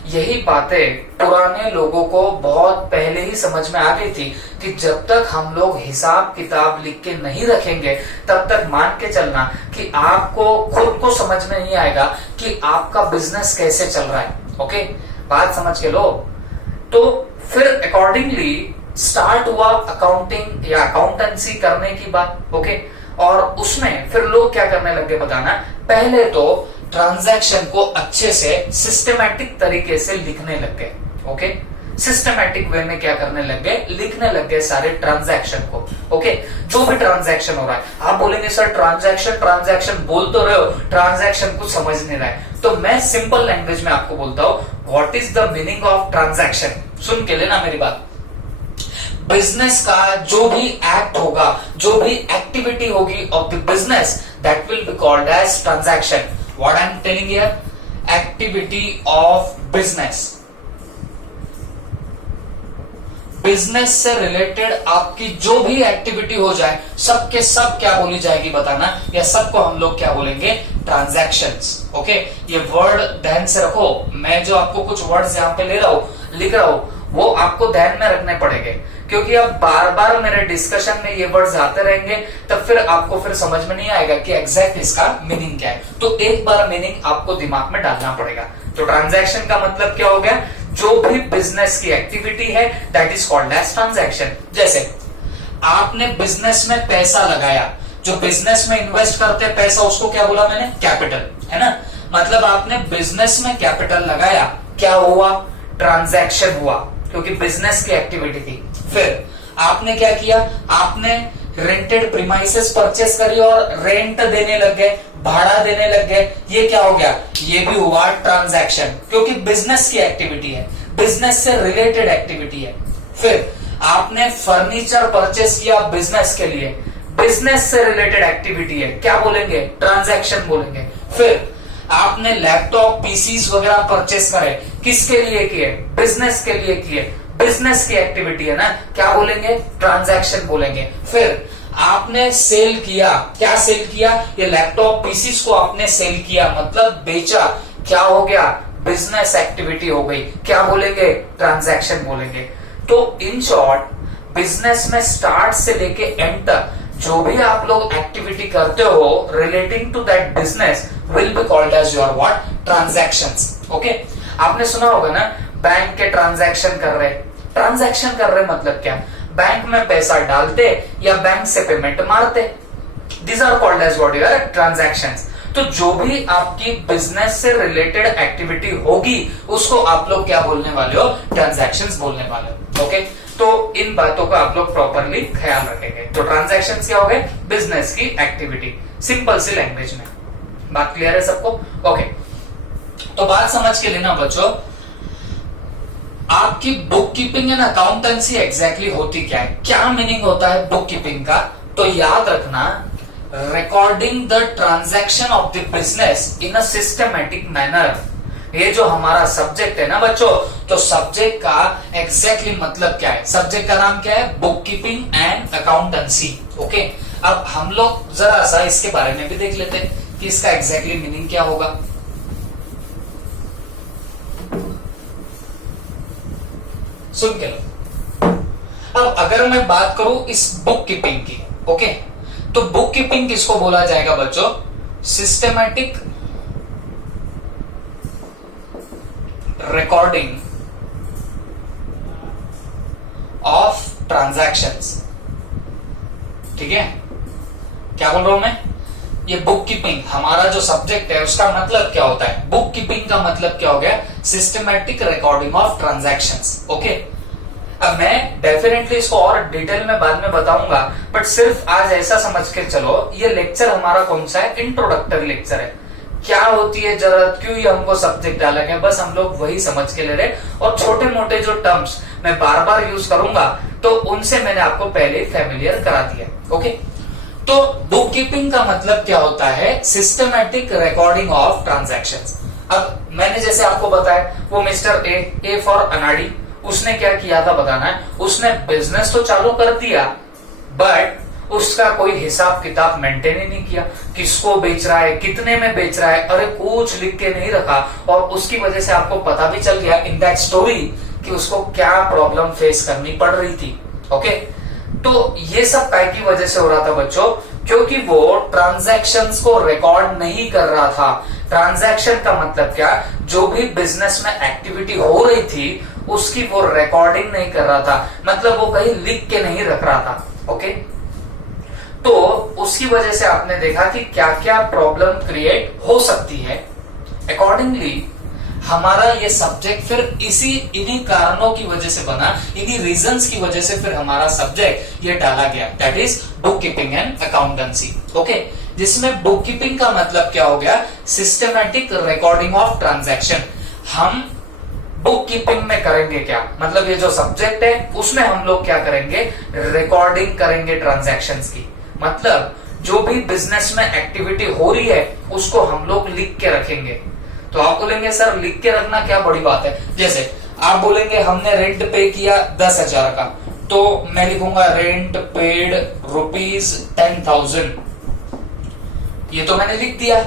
यही बातें पुराने लोगों को बहुत पहले ही समझ में आ गई थी कि जब तक हम लोग हिसाब किताब लिख के नहीं रखेंगे तब तक मान के चलना कि आपको खुद को समझ में नहीं आएगा कि आपका बिजनेस कैसे चल रहा है। ओके, बात समझ के लो। तो फिर अकॉर्डिंगली स्टार्ट हुआ अकाउंटिंग या अकाउंटेंसी करने की बात। ओके, और उसमें फिर लोग क्या करने लगे बताना, पहले तो ट्रांजैक्शन को अच्छे से सिस्टमैटिक तरीके से लिखने लग गए। ओके, सिस्टमैटिक वे में क्या करने लग गए, लिखने लग गए सारे ट्रांजैक्शन को। ओके, जो भी ट्रांजैक्शन हो रहा है, आप बोलेंगे सर ट्रांजैक्शन ट्रांजैक्शन बोल तो रहे हो, ट्रांजैक्शन कुछ समझ नहीं रहा है, तो मैं सिंपल लैंग्वेज में आपको बोलता हूं what is the meaning of transaction. सुन के लेना मेरी बात। बिजनेस का जो भी एक्ट होगा, जो भी एक्टिविटी होगी of the business, that will be called as transaction. What I am telling here, activity of business. Business से रिलेटेड आपकी जो भी एक्टिविटी हो जाए, सबके सब क्या बोली जाएगी बताना, या सबको हम लोग क्या बोलेंगे, ट्रांजैक्शंस. ओके, ये वर्ड ध्यान से रखो. मैं जो आपको कुछ वर्ड्स यहाँ पे लिख रहा हूं, वो आपको ध्यान में रखने पड़ेंगे, क्योंकि अब बार बार मेरे डिस्कशन में ये वर्ड्स आते रहेंगे, तब फिर आपको फिर समझ में नहीं आएगा कि एग्जैक्ट इसका मीनिंग क्या है. तो एक बार मीनिंग आपको दिमाग में डालना पड़ेगा. तो ट्रांजैक्शन का मतलब क्या हो गया, जो भी बिजनेस की एक्टिविटी है, that is called as transaction. जैसे आपने बिजनेस में पैसा लगाया, जो बिजनेस में इन्वेस्ट करते हैं पैसा, उसको क्या बोला मैंने, कैपिटल, है ना. मतलब आपने बिजनेस में कैपिटल लगाया, क्या हुआ, ट्रांजैक्शन हुआ, क्योंकि बिजनेस की एक्टिविटी थी. फिर आपने क्या किया, आपने रेंटेड प्रीमाइसेस परचेस करी और रेंट देने लग गए, भाड़ा देने लग गए. ये क्या हो गया, ये भी हुआ ट्रांजैक्शन, क्योंकि बिजनेस की एक्टिविटी है, बिजनेस से रिलेटेड एक्टिविटी है. फिर आपने फर्नीचर परचेस किया बिजनेस के लिए, बिजनेस से रिलेटेड एक्टिविटी है, क्या बोलेंगे, ट्रांजैक्शन बोलेंगे. फिर आपने लैपटॉप पीसीस वगैरह परचेस करे, किसके लिए किए, बिजनेस के लिए किए, बिजनेस की एक्टिविटी है ना, क्या बोलेंगे, ट्रांजैक्शन बोलेंगे. फिर आपने सेल किया, क्या सेल किया, ये लैपटॉप पीसीस को आपने सेल किया, मतलब बेचा, क्या हो गया, बिजनेस एक्टिविटी हो गई, क्या बोलेंगे, ट्रांजैक्शन बोलेंगे. तो इन शॉर्ट, बिजनेस में स्टार्ट से लेके एंड तक जो भी आप लोग एक्टिविटी करते हो relating to that business will be called as your what, transactions. ओके, आपने सुना होगा ना, बैंक के ट्रांजैक्शन कर रहे, ट्रांजैक्शन कर रहे मतलब क्या, बैंक में पैसा डालते या बैंक से पेमेंट मारते. These are called as what, your transactions. तो जो भी आपकी बिजनेस से रिलेटेड एक्टिविटी होगी, उसको आप लोग क्या बोलने वाले हो, ट्रांजैक्शंस बोलने वाले हो. ओके, तो इन बातों का आप लोग प्रॉपरली ख्याल रखेंगे. तो ट्रांजैक्शंस क्या हो गए, बिजनेस की एक्टिविटी, सिंपल सी लैंग्वेज में. बात क्लियर है सबको. ओके, तो बात समझ के लेना बच्चों, आपकी book keeping and accountancy exactly होती क्या है, क्या मीनिंग होता है बुक कीपिंग का. तो याद रखना, recording the transaction of the business in a systematic manner. ये जो हमारा सब्जेक्ट है ना बच्चों, तो सब्जेक्ट का एग्जैक्टली मतलब क्या है, सब्जेक्ट का नाम क्या है, book keeping and accountancy. Okay, अब हम लोग जरा सा इसके बारे में भी देख लेते हैं कि इसका एग्जैक्टली मीनिंग क्या होगा. सुन के लो. अब अगर मैं बात करूं इस बुक कीपिंग की, ओके, तो बुक कीपिंग किसको बोला जाएगा बच्चों, सिस्टमैटिक रिकॉर्डिंग ऑफ ट्रांजैक्शंस. ठीक है, क्या बोल रहा हूं मैं, ये बुक कीपिंग हमारा जो सब्जेक्ट है उसका मतलब क्या होता है, बुक कीपिंग का मतलब क्या हो गया, systematic recording of transactions. Okay, अब मैं डेफिनेटली इसको और डिटेल में बाद में बताऊंगा, बट सिर्फ आज ऐसा समझ के चलो, ये लेक्चर हमारा कौन सा है, इंट्रोडक्टरी लेक्चर है. क्या होती है जरूरत, क्यों ये हमको सब्जेक्ट डाला गया, बस हम लोग वही समझ के ले रहे. और छोटे मोटे जो टर्म्स मैं बार बार यूज करूंगा, तो उनसे मैंने आपको पहले फैमिलियर करा दिया. ओके, तो बुक कीपिंग का मतलब क्या होता है, सिस्टमैटिक रिकॉर्डिंग ऑफ ट्रांजैक्शंस. अब मैंने जैसे आपको बताया, वो मिस्टर ए फॉर अनाड़ी, उसने क्या किया था बताना है, उसने बिजनेस तो चालू कर दिया, बट उसका कोई हिसाब किताब मेंटेन ही नहीं किया, किसको बेच रहा है, कितने में बेच रहा है, अरे कुछ लिख के नहीं रखा. और उसकी वजह से आपको पता भी चल गया इन दैट स्टोरी कि उसको क्या प्रॉब्लम फेस करनी पड़ रही थी. ओके, तो ये सब काय की वजह से हो रहा था बच्चों, क्योंकि वो ट्रांजैक्शंस को रिकॉर्ड नहीं कर रहा था. ट्रांजैक्शन का मतलब क्या, जो भी बिजनेस में एक्टिविटी हो रही थी उसकी वो रिकॉर्डिंग नहीं कर रहा था, मतलब वो कहीं लिख के नहीं रख रहा था. ओके, तो उसकी वजह से आपने देखा कि क्या क्या प्रॉब्लम क्रिएट हो सकती है. अकॉर्डिंगली हमारा ये सब्जेक्ट फिर इन्हीं कारणों की वजह से बना, इन्हीं रीजंस की वजह से फिर हमारा सब्जेक्ट ये डाला गया, that is book keeping and accountancy. Okay, जिसमें बुक कीपिंग का मतलब क्या हो गया, सिस्टमैटिक रिकॉर्डिंग ऑफ ट्रांजैक्शन. हम बुक कीपिंग में करेंगे क्या, मतलब ये जो सब्जेक्ट है उसमें हम लोग क्या करेंगे, रिकॉर्डिंग करेंगे ट्रांजैक्शंस की। मतलब जो भी बिजनेस में एक्टिविटी हो रही है उसको हम लोग लिख के रखेंगे। तो आप बोलेंगे सर लिख के रखना क्या बड़ी बात है, जैसे आप बोलेंगे हमने रेंट पे किया 10,000 का, तो मैं लिखूंगा रेंट पेड ₹10,000, ये तो मैंने लिख दिया।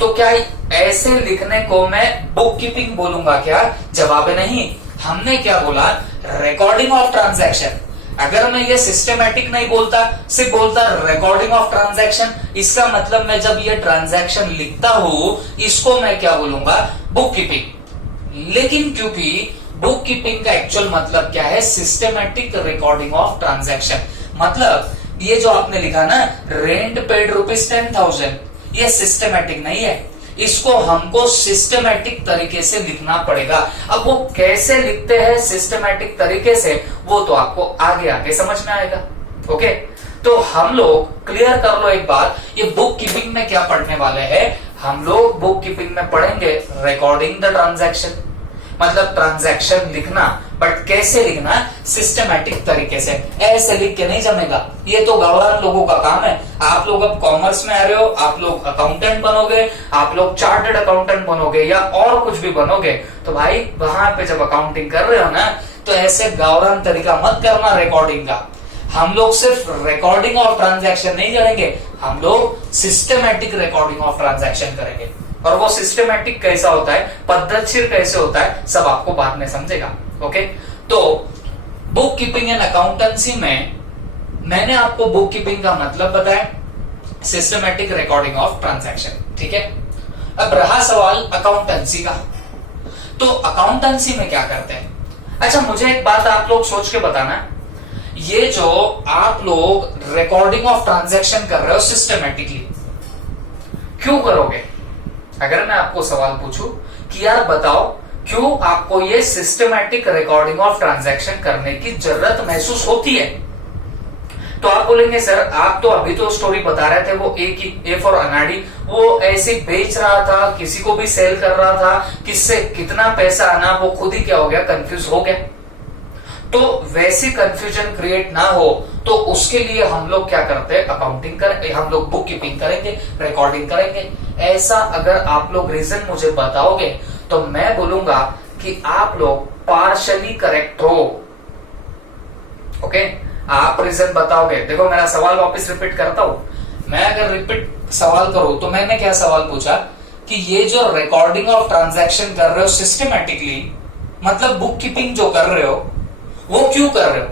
तो क्या ऐसे लिखने को मैं बुक कीपिंग बोलूंगा क्या, जवाब नहीं। हमने क्या बोला, रिकॉर्डिंग ऑफ ट्रांजैक्शन। अगर मैं ये सिस्टमैटिक नहीं बोलता, सिर्फ बोलता रिकॉर्डिंग ऑफ ट्रांजैक्शन, इसका मतलब मैं जब ये ट्रांजैक्शन लिखता हूं इसको मैं क्या बोलूंगा, बुक कीपिंग। लेकिन क्योंकि बुक कीपिंग का एक्चुअल मतलब क्या है, सिस्टमैटिक रिकॉर्डिंग ऑफ ट्रांजैक्शन। मतलब ये जो आपने लिखा ना रेंट पेड ₹10,000, ये सिस्टमैटिक नहीं है, इसको हमको सिस्टमैटिक तरीके से लिखना पड़ेगा। अब वो कैसे लिखते हैं सिस्टमैटिक तरीके से, वो तो आपको आगे आगे समझ में आएगा। ओके, तो हम लोग क्लियर कर लो एक बात, ये बुक कीपिंग में क्या पढ़ने वाले हैं, हम लोग बुक कीपिंग में पढ़ेंगे रिकॉर्डिंग द ट्रांजैक्शन, मतलब ट्रांजैक्शन लिखना, बट कैसे लिखना, सिस्टमैटिक तरीके से। ऐसे लिख के नहीं जमेगा, ये तो गवर्नर लोगों का काम है। आप लोग अब कॉमर्स में आ रहे हो, आप लोग अकाउंटेंट बनोगे, आप लोग चार्टर्ड अकाउंटेंट बनोगे या और कुछ भी बनोगे, तो भाई वहां पे जब अकाउंटिंग कर रहे हो ना, तो ऐसे गवर्नर तरीका मत करना रिकॉर्डिंग का। हम लोग सिर्फ रिकॉर्डिंग ऑफ ट्रांजैक्शन नहीं करेंगे, हम लोग सिस्टमैटिक रिकॉर्डिंग ऑफ ट्रांजैक्शन करेंगे। और वो सिस्टमैटिक कैसा होता है, पद्धतिशीर कैसे होता है, सब आपको बाद में समझेगा। ओके, तो बुक कीपिंग एंड अकाउंटेंसी में मैंने आपको बुक कीपिंग का मतलब बताया, सिस्टमैटिक रिकॉर्डिंग ऑफ ट्रांजैक्शन। ठीक है, अब रहा सवाल अकाउंटेंसी का, तो अकाउंटेंसी में क्या करते हैं। अच्छा, मुझे एक बात आप लोग सोच के बताना, ये जो आप लोग रिकॉर्डिंग ऑफ ट्रांजैक्शन कर रहे हो सिस्टमैटिकली, क्यों करोगे। अगर मैं आपको सवाल पूछूं कि यार बताओ क्यों आपको ये सिस्टमैटिक रिकॉर्डिंग ऑफ ट्रांजैक्शन करने की जरूरत महसूस होती है, तो आप बोलेंगे सर आप तो अभी तो स्टोरी बता रहे थे, वो ए फॉर अनाड़ी, वो ऐसे बेच रहा था, किसी को भी सेल कर रहा था, किससे कितना पैसा आना, वो खुद ही क्या हो गया, कंफ्यूज हो गया। तो वैसी कंफ्यूजन क्रिएट ना हो, तो उसके लिए हम लोग क्या करते हैं, अकाउंटिंग करेंगे, हम लोग बुक कीपिंग करेंगे, रिकॉर्डिंग करेंगे। ऐसा अगर आप लोग रीजन मुझे बताओगे तो मैं बोलूंगा कि आप लोग पार्शली करेक्ट हो। ओके, आप रीजन बताओगे। देखो मेरा सवाल वापस रिपीट करता हूं, मैं अगर रिपीट सवाल करूं तो मैंने क्या सवाल पूछा कि ये जो रिकॉर्डिंग ऑफ ट्रांजैक्शन कर रहे हो सिस्टमैटिकली, मतलब बुक कीपिंग जो कर रहे हो वो क्यों कर रहे हो।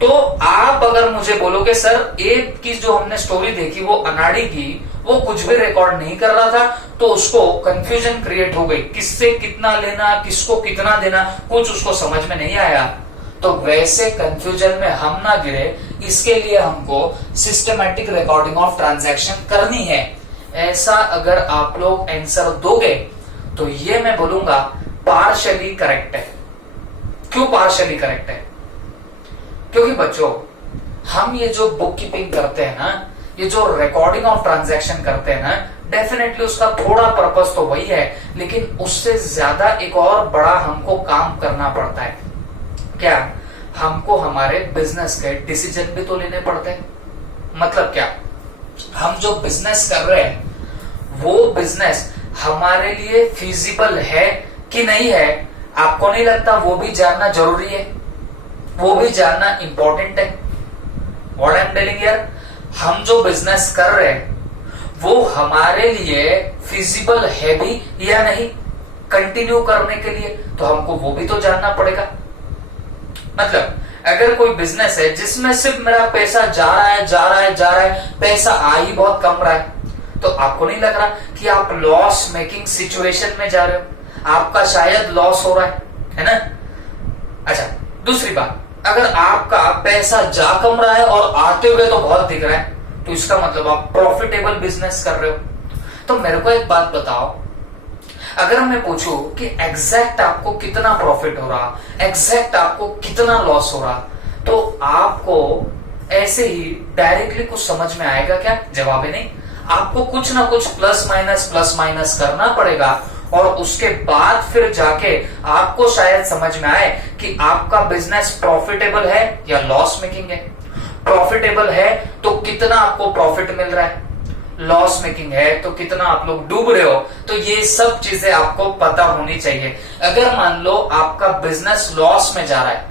तो आप अगर मुझे बोलोगे सर एक की जो हमने स्टोरी देखी वो अनाड़ी की, वो कुछ भी रिकॉर्ड नहीं कर रहा था, तो उसको कंफ्यूजन क्रिएट हो गई, किससे कितना लेना, किसको कितना देना, कुछ उसको समझ में नहीं आया। तो वैसे कंफ्यूजन में हम ना गिरे, इसके लिए हमको सिस्टमैटिक रिकॉर्डिंग ऑफ ट्रांजैक्शन करनी है। ऐसा अगर आप लोग आंसर दोगे तो ये मैं बोलूंगा पार्शली करेक्ट है। क्यों पार्शली करेक्ट है, क्योंकि बच्चों हम ये जो बुक कीपिंग करते हैं ना, ये जो रिकॉर्डिंग ऑफ ट्रांजैक्शन करते हैं ना, डेफिनेटली उसका थोड़ा पर्पस तो वही है, लेकिन उससे ज्यादा एक और बड़ा हमको काम करना पड़ता है। क्या, हमको हमारे बिजनेस के डिसीजन भी तो लेने पड़ते हैं। मतलब क्या, हम जो बिजनेस कर रहे हैं वो बिजनेस हमारे लिए फिजिबल है कि नहीं है, आपको नहीं लगता वो भी जानना जरूरी है, वो भी जानना इंपॉर्टेंट है। What I am telling here, हम जो बिजनेस कर रहे हैं वो हमारे लिए फिजिबल है भी या नहीं कंटिन्यू करने के लिए, तो हमको वो भी तो जानना पड़ेगा। मतलब अगर कोई बिजनेस है जिसमें सिर्फ मेरा पैसा जा रहा है जा रहा है जा रहा है, पैसा आ ही बहुत कम रहा है, तो आपको नहीं लग रहा कि आप लॉस मेकिंग सिचुएशन में जा रहे हो, आपका शायद लॉस हो रहा है ना। अच्छा, दूसरी बात, अगर आपका पैसा जा कम रहा है और आते हुए तो बहुत दिख रहा है, तो इसका मतलब आप प्रॉफिटेबल बिजनेस कर रहे हो। तो मेरे को एक बात बताओ, अगर मैं पूछूं कि एग्जैक्ट आपको कितना प्रॉफिट हो रहा, एग्जैक्ट आपको कितना लॉस हो रहा, तो आपको ऐसे ही डायरेक्टली कुछ समझ में आएगा क्या, जवाब है नहीं। आपको कुछ ना कुछ प्लस माइनस करना पड़ेगा, और उसके बाद फिर जाके आपको शायद समझ में आए कि आपका बिजनेस प्रॉफिटेबल है या लॉस मेकिंग है। प्रॉफिटेबल है तो कितना आपको प्रॉफिट मिल रहा है, लॉस मेकिंग है तो कितना आप लोग डूब रहे हो। तो ये सब चीजें आपको पता होनी चाहिए। अगर मान लो आपका बिजनेस लॉस में जा रहा है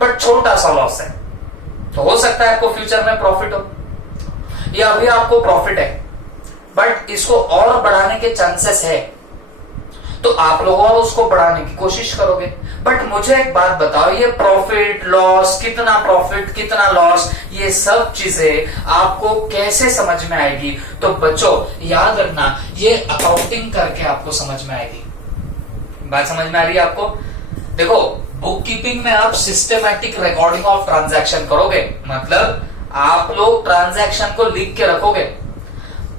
बट छोटा सा लॉस है, तो हो सकता है आपको फ्यूचर में प्रॉफिट हो, या अभी आपको प्रॉफिट है बट इसको और बढ़ाने के चांसेस है, तो आप लोग और उसको बढ़ाने की कोशिश करोगे। बट मुझे एक बात बताओ, ये प्रॉफिट लॉस, कितना प्रॉफिट कितना लॉस, ये सब चीजें आपको कैसे समझ में आएगी? तो बच्चों याद रखना, ये अकाउंटिंग करके आपको समझ में आएगी। बात समझ में आ रही है आपको? देखो, बुक कीपिंग में आप सिस्टमैटिक रिकॉर्डिंग ऑफ ट्रांजैक्शन करोगे, मतलब आप लोग ट्रांजैक्शन को लिख के रखोगे,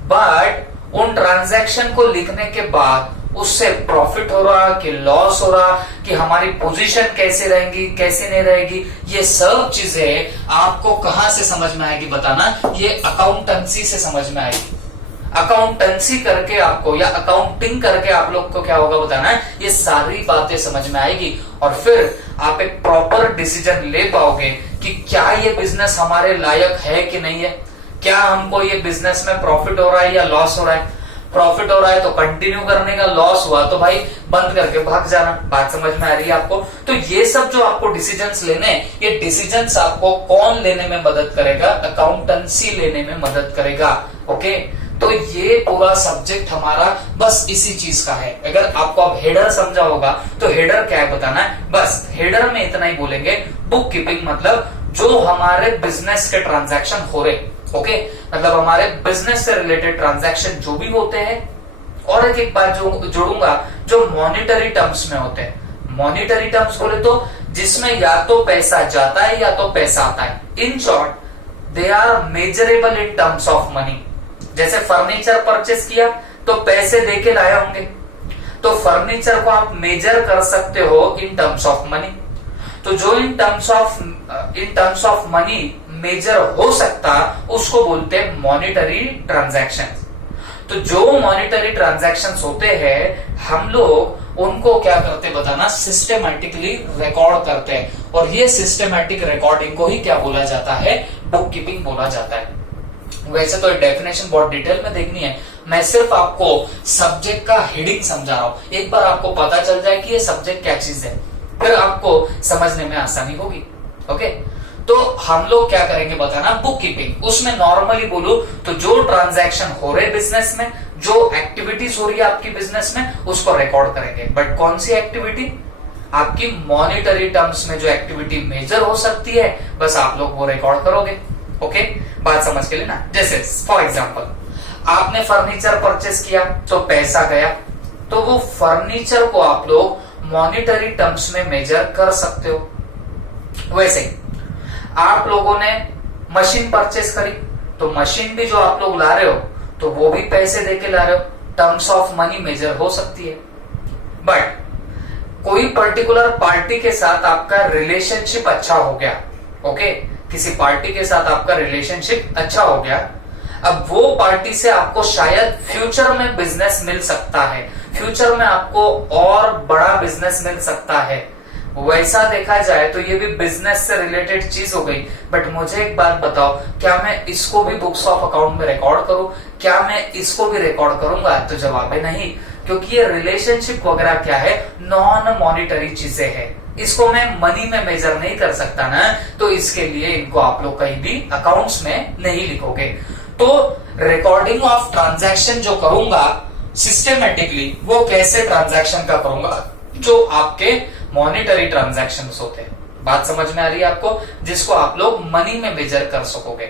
बट उन ट्रांजैक्शन को लिखने के बाद उससे प्रॉफिट हो रहा कि लॉस हो रहा, कि हमारी पोजीशन कैसे रहेगी कैसे नहीं रहेगी, ये सब चीजें आपको कहां से समझ में आएगी बताना? ये अकाउंटेंसी से समझ में आएगी। अकाउंटेंसी करके आपको या अकाउंटिंग करके आप लोग को क्या होगा बताना है, ये सारी बातें समझ में आएगी और फिर आप एक प्रॉपर डिसीजन ले पाओगे कि क्या ये बिजनेस हमारे लायक है कि नहीं है, क्या हमको ये बिजनेस में प्रॉफिट हो रहा है या लॉस हो रहा है। प्रॉफिट हो रहा है तो कंटिन्यू करने का, लॉस हुआ तो भाई बंद करके भाग जाना। बात समझ में आ रही है आपको? तो ये सब जो आपको डिसीजंस लेने, ये डिसीजंस आपको कौन लेने में मदद करेगा? अकाउंटेंसी लेने में मदद करेगा। ओके, तो ये पूरा सब्जेक्ट हमारा बस इसी चीज का है। अगर आपको अब हेडर समझा होगा तो हेडर क्या है बताना है, बस हेडर में इतना ही बोलेंगे। बुक कीपिंग मतलब जो हमारे बिजनेस के ट्रांजैक्शन हो रहे, ओके, मतलब हमारे बिजनेस से रिलेटेड ट्रांजैक्शन जो भी होते हैं, और एक बात जो जोड़ूंगा, जो मॉनिटरी टर्म्स में होते हैं। मॉनिटरी टर्म्स बोले तो जिसमें या तो पैसा जाता है या तो पैसा आता है। In short they are measurable in terms of money. जैसे फर्नीचर परचेस किया तो पैसे देके लाए होंगे, तो फर्नीचर को आप मेजर कर सकते हो इन टर्म्स ऑफ मनी। तो जो in terms of money measure हो सकता, उसको बोलते हैं मॉनिटरी ट्रांजैक्शंस। तो जो मॉनिटरी ट्रांजैक्शंस होते हैं, हम लोग उनको क्या करते बताना, सिस्टमैटिकली रिकॉर्ड करते हैं, और ये सिस्टमैटिक रिकॉर्डिंग को ही क्या बोला जाता है? बुक कीपिंग बोला जाता है। वैसे तो डेफिनेशन बहुत डिटेल में देखनी है, मैं सिर्फ आपको सब्जेक्ट का हेडिंग समझा रहा हूं। एक बार आपको पता चल जाए कि ये सब्जेक्ट क्या चीज है, फिर आपको समझने में आसानी होगी। ओके, तो हम लोग क्या करेंगे बताना, बुक कीपिंग। उसमें नॉर्मली बोलूं तो जो ट्रांजैक्शन हो रहे बिजनेस में, जो एक्टिविटीज हो रही है आपकी बिजनेस में, उसको रिकॉर्ड करेंगे। बट कौन सी एक्टिविटी? आपकी मॉनिटरी टर्म्स में जो एक्टिविटी मेजर हो सकती है, बस आप लोग वो रिकॉर्ड करोगे। ओके, बात समझ के लेना। जैसे फॉर एग्जाम्पल, आपने फर्नीचर परचेस किया तो पैसा गया, तो वो फर्नीचर को आप लोग मॉनिटरी टर्म्स में मेजर कर सकते हो। वैसे ही आप लोगों ने मशीन परचेस करी, तो मशीन भी जो आप लोग ला रहे हो तो वो भी पैसे देके ला रहे हो, टर्म्स ऑफ मनी मेजर हो सकती है। बट कोई पर्टिकुलर पार्टी के साथ आपका रिलेशनशिप अच्छा हो गया, ओके, किसी पार्टी के साथ आपका रिलेशनशिप अच्छा हो गया, अब वो पार्टी से आपको शायद फ्यूचर में बिजनेस मिल सकता है, फ्यूचर में आपको और बड़ा बिजनेस मिल सकता है। वैसा देखा जाए तो ये भी बिजनेस से रिलेटेड चीज हो गई। बट मुझे एक बात बताओ, क्या मैं इसको भी बुक्स ऑफ अकाउंट में रिकॉर्ड करूं? क्या मैं इसको भी रिकॉर्ड करूंगा? तो जवाब है नहीं, क्योंकि ये रिलेशनशिप वगैरह क्या है, नॉन मॉनिटरी चीजें हैं। इसको मैं मनी में मेजर नहीं कर सकता ना, तो इसके लिए इनको आप लोग कहीं भी अकाउंट्स में नहीं लिखोगे। तो रिकॉर्डिंग ऑफ ट्रांजैक्शन जो करूंगा सिस्टमेटिकली, वो कैसे ट्रांजैक्शन का करूंगा? जो आपके मॉनिटरी ट्रांजैक्शन होते हैं। बात समझ में आ रही है आपको? जिसको आप लोग मनी में मेजर कर सकोगे।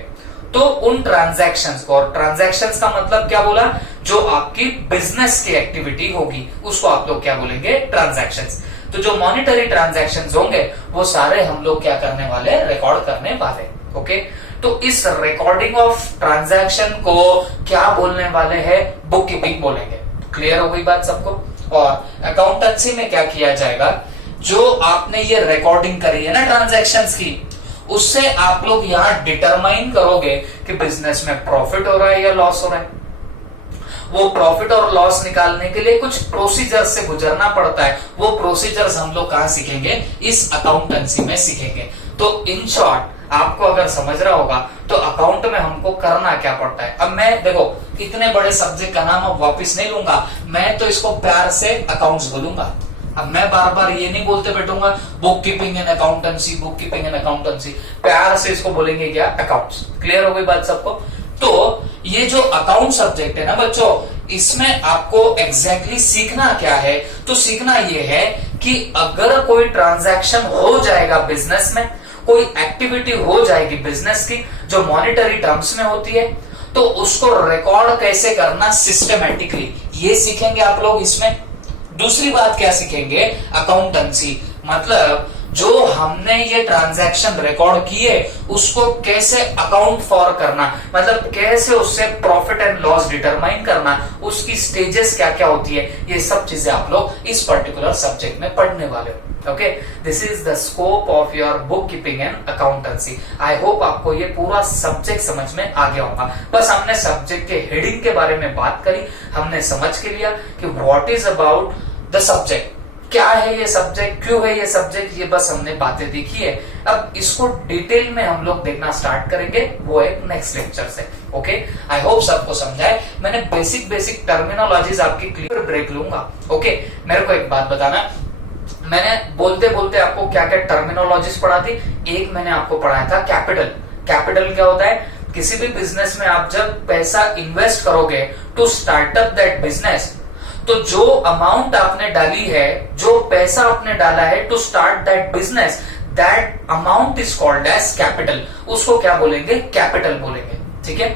तो उन ट्रांजैक्शंस को, और ट्रांजैक्शंस का मतलब क्या बोला, जो आपकी बिजनेस की एक्टिविटी होगी उसको आप लोग क्या बोलेंगे, ट्रांजैक्शंस। तो जो मॉनिटरी ट्रांजैक्शंस होंगे वो सारे हम लोग क्या करने वाले, रिकॉर्ड करने वाले। ओके, तो इस रिकॉर्डिंग ऑफ ट्रांजैक्शन को क्या बोलने वाले हैं, बुक कीपिंग बोलेंगे। क्लियर हो गई बात सबको? और अकाउंटेंसी में क्या किया जाएगा, जो आपने ये रिकॉर्डिंग करी है ना ट्रांजैक्शंस की, उससे आप लोग यहां डिटरमाइन करोगे कि बिजनेस में प्रॉफिट हो रहा है या लॉस हो रहा है। वो प्रॉफिट और लॉस निकालने के लिए कुछ प्रोसीजर से गुजरना पड़ता है। वो प्रोसीजर्स हम लोग कहाँ सीखेंगे? इस अकाउंटेंसी में सीखेंगे। तो इन शॉर्ट आपको अगर समझ रहा होगा तो अकाउंट में हमको करना क्या पड़ता है। अब मैं देखो इतने बड़े सब्जेक्ट का नाम अब वापस नहीं लूंगा, मैं तो इसको प्यार से अकाउंट्स बोलूंगा। अब मैं बार बार ये नहीं बोलते बैठूंगा book keeping and accountancy, book keeping and accountancy, प्यार से इसको बोलेंगे क्या? अकाउंट्स। क्लियर हो गई बात सबको? तो ये जो अकाउंट सब्जेक्ट है ना बच्चों, इसमें आपको एग्जैक्टली सीखना क्या है? तो सीखना ये है कि अगर कोई ट्रांजैक्शन हो जाएगा बिजनेस में, कोई एक्टिविटी हो जाएगी बिजनेस की जो मॉनिटरी टर्म्स में होती है, तो उसको रिकॉर्ड कैसे करना सिस्टमेटिकली, ये सीखेंगे आप लोग इसमें। दूसरी बात क्या सीखेंगे? अकाउंटेंसी, मतलब जो हमने ये ट्रांजैक्शन रिकॉर्ड किए उसको कैसे अकाउंट फॉर करना, मतलब कैसे उससे प्रॉफिट एंड लॉस डिटरमाइन करना, उसकी स्टेजेस क्या क्या होती है, ये सब चीजें आप लोग इस पर्टिकुलर सब्जेक्ट में पढ़ने वाले हो। Okay, this is the scope of your book keeping and accountancy. I hope आपको ये पूरा सब्जेक्ट समझ में आ गया होगा। बस हमने सब्जेक्ट के हेडिंग के बारे में बात करी, हमने समझ के लिया कि what is about the subject, क्या है ये सब्जेक्ट, क्यों है ये सब्जेक्ट, ये बस हमने बातें देखी है। अब इसको डिटेल में हम लोग देखना स्टार्ट करेंगे, वो एक नेक्स्ट लेक्चर से। ओके, आई होप सबको समझाए। मैंने बेसिक टर्मिनोलॉजीज आपकी क्लियर ब्रेक लूंगा। ओके, मेरे को एक बात बताना, मैंने बोलते बोलते आपको क्या क्या टर्मिनोलॉजीज पढ़ा थी। एक मैंने आपको पढ़ाया था कैपिटल। कैपिटल क्या होता है? किसी भी बिजनेस में आप जब पैसा इन्वेस्ट करोगे टू स्टार्टअप दैट बिजनेस, तो जो अमाउंट आपने डाली है, जो पैसा आपने डाला है to start that business, that amount is called as capital. उसको क्या बोलेंगे? कैपिटल बोलेंगे। ठीक है,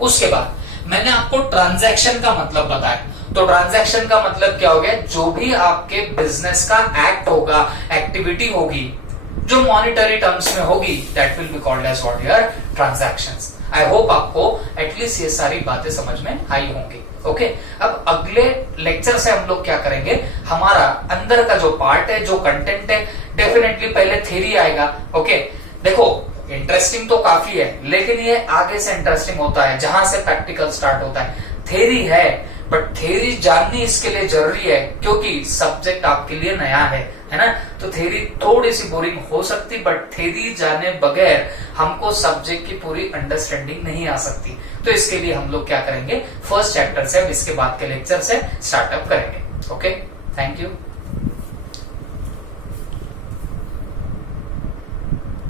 उसके बाद मैंने आपको ट्रांजैक्शन का मतलब बताया। तो ट्रांजैक्शन का मतलब क्या हो गया? जो भी आपके बिजनेस का एक्ट होगा, एक्टिविटी होगी, जो मॉनिटरी टर्म्स में होगी, that will be called as what your transactions. I hope आपको एटलीस्ट ये सारी बातें समझ में आई होंगी। ओके, अब अगले लेक्चर से हम लोग क्या करेंगे, हमारा अंदर का जो पार्ट है, जो कंटेंट है, डेफिनेटली पहले थ्योरी आएगा। ओके, देखो इंटरेस्टिंग तो काफी है, लेकिन ये आगे से इंटरेस्टिंग होता है जहां से प्रैक्टिकल स्टार्ट होता है। थ्योरी है, बट थ्योरी जाननी इसके लिए जरूरी है क्योंकि सब्जेक्ट आपके लिए नया है ना। तो थ्योरी थोड़ी सी बोरिंग हो सकती, बट थ्योरी जाने बगैर हमको सब्जेक्ट की पूरी अंडरस्टैंडिंग नहीं आ सकती। तो इसके लिए हम लोग क्या करेंगे, फर्स्ट चैप्टर से, अब इसके बाद के लेक्चर से स्टार्टअप करेंगे। Okay, thank you.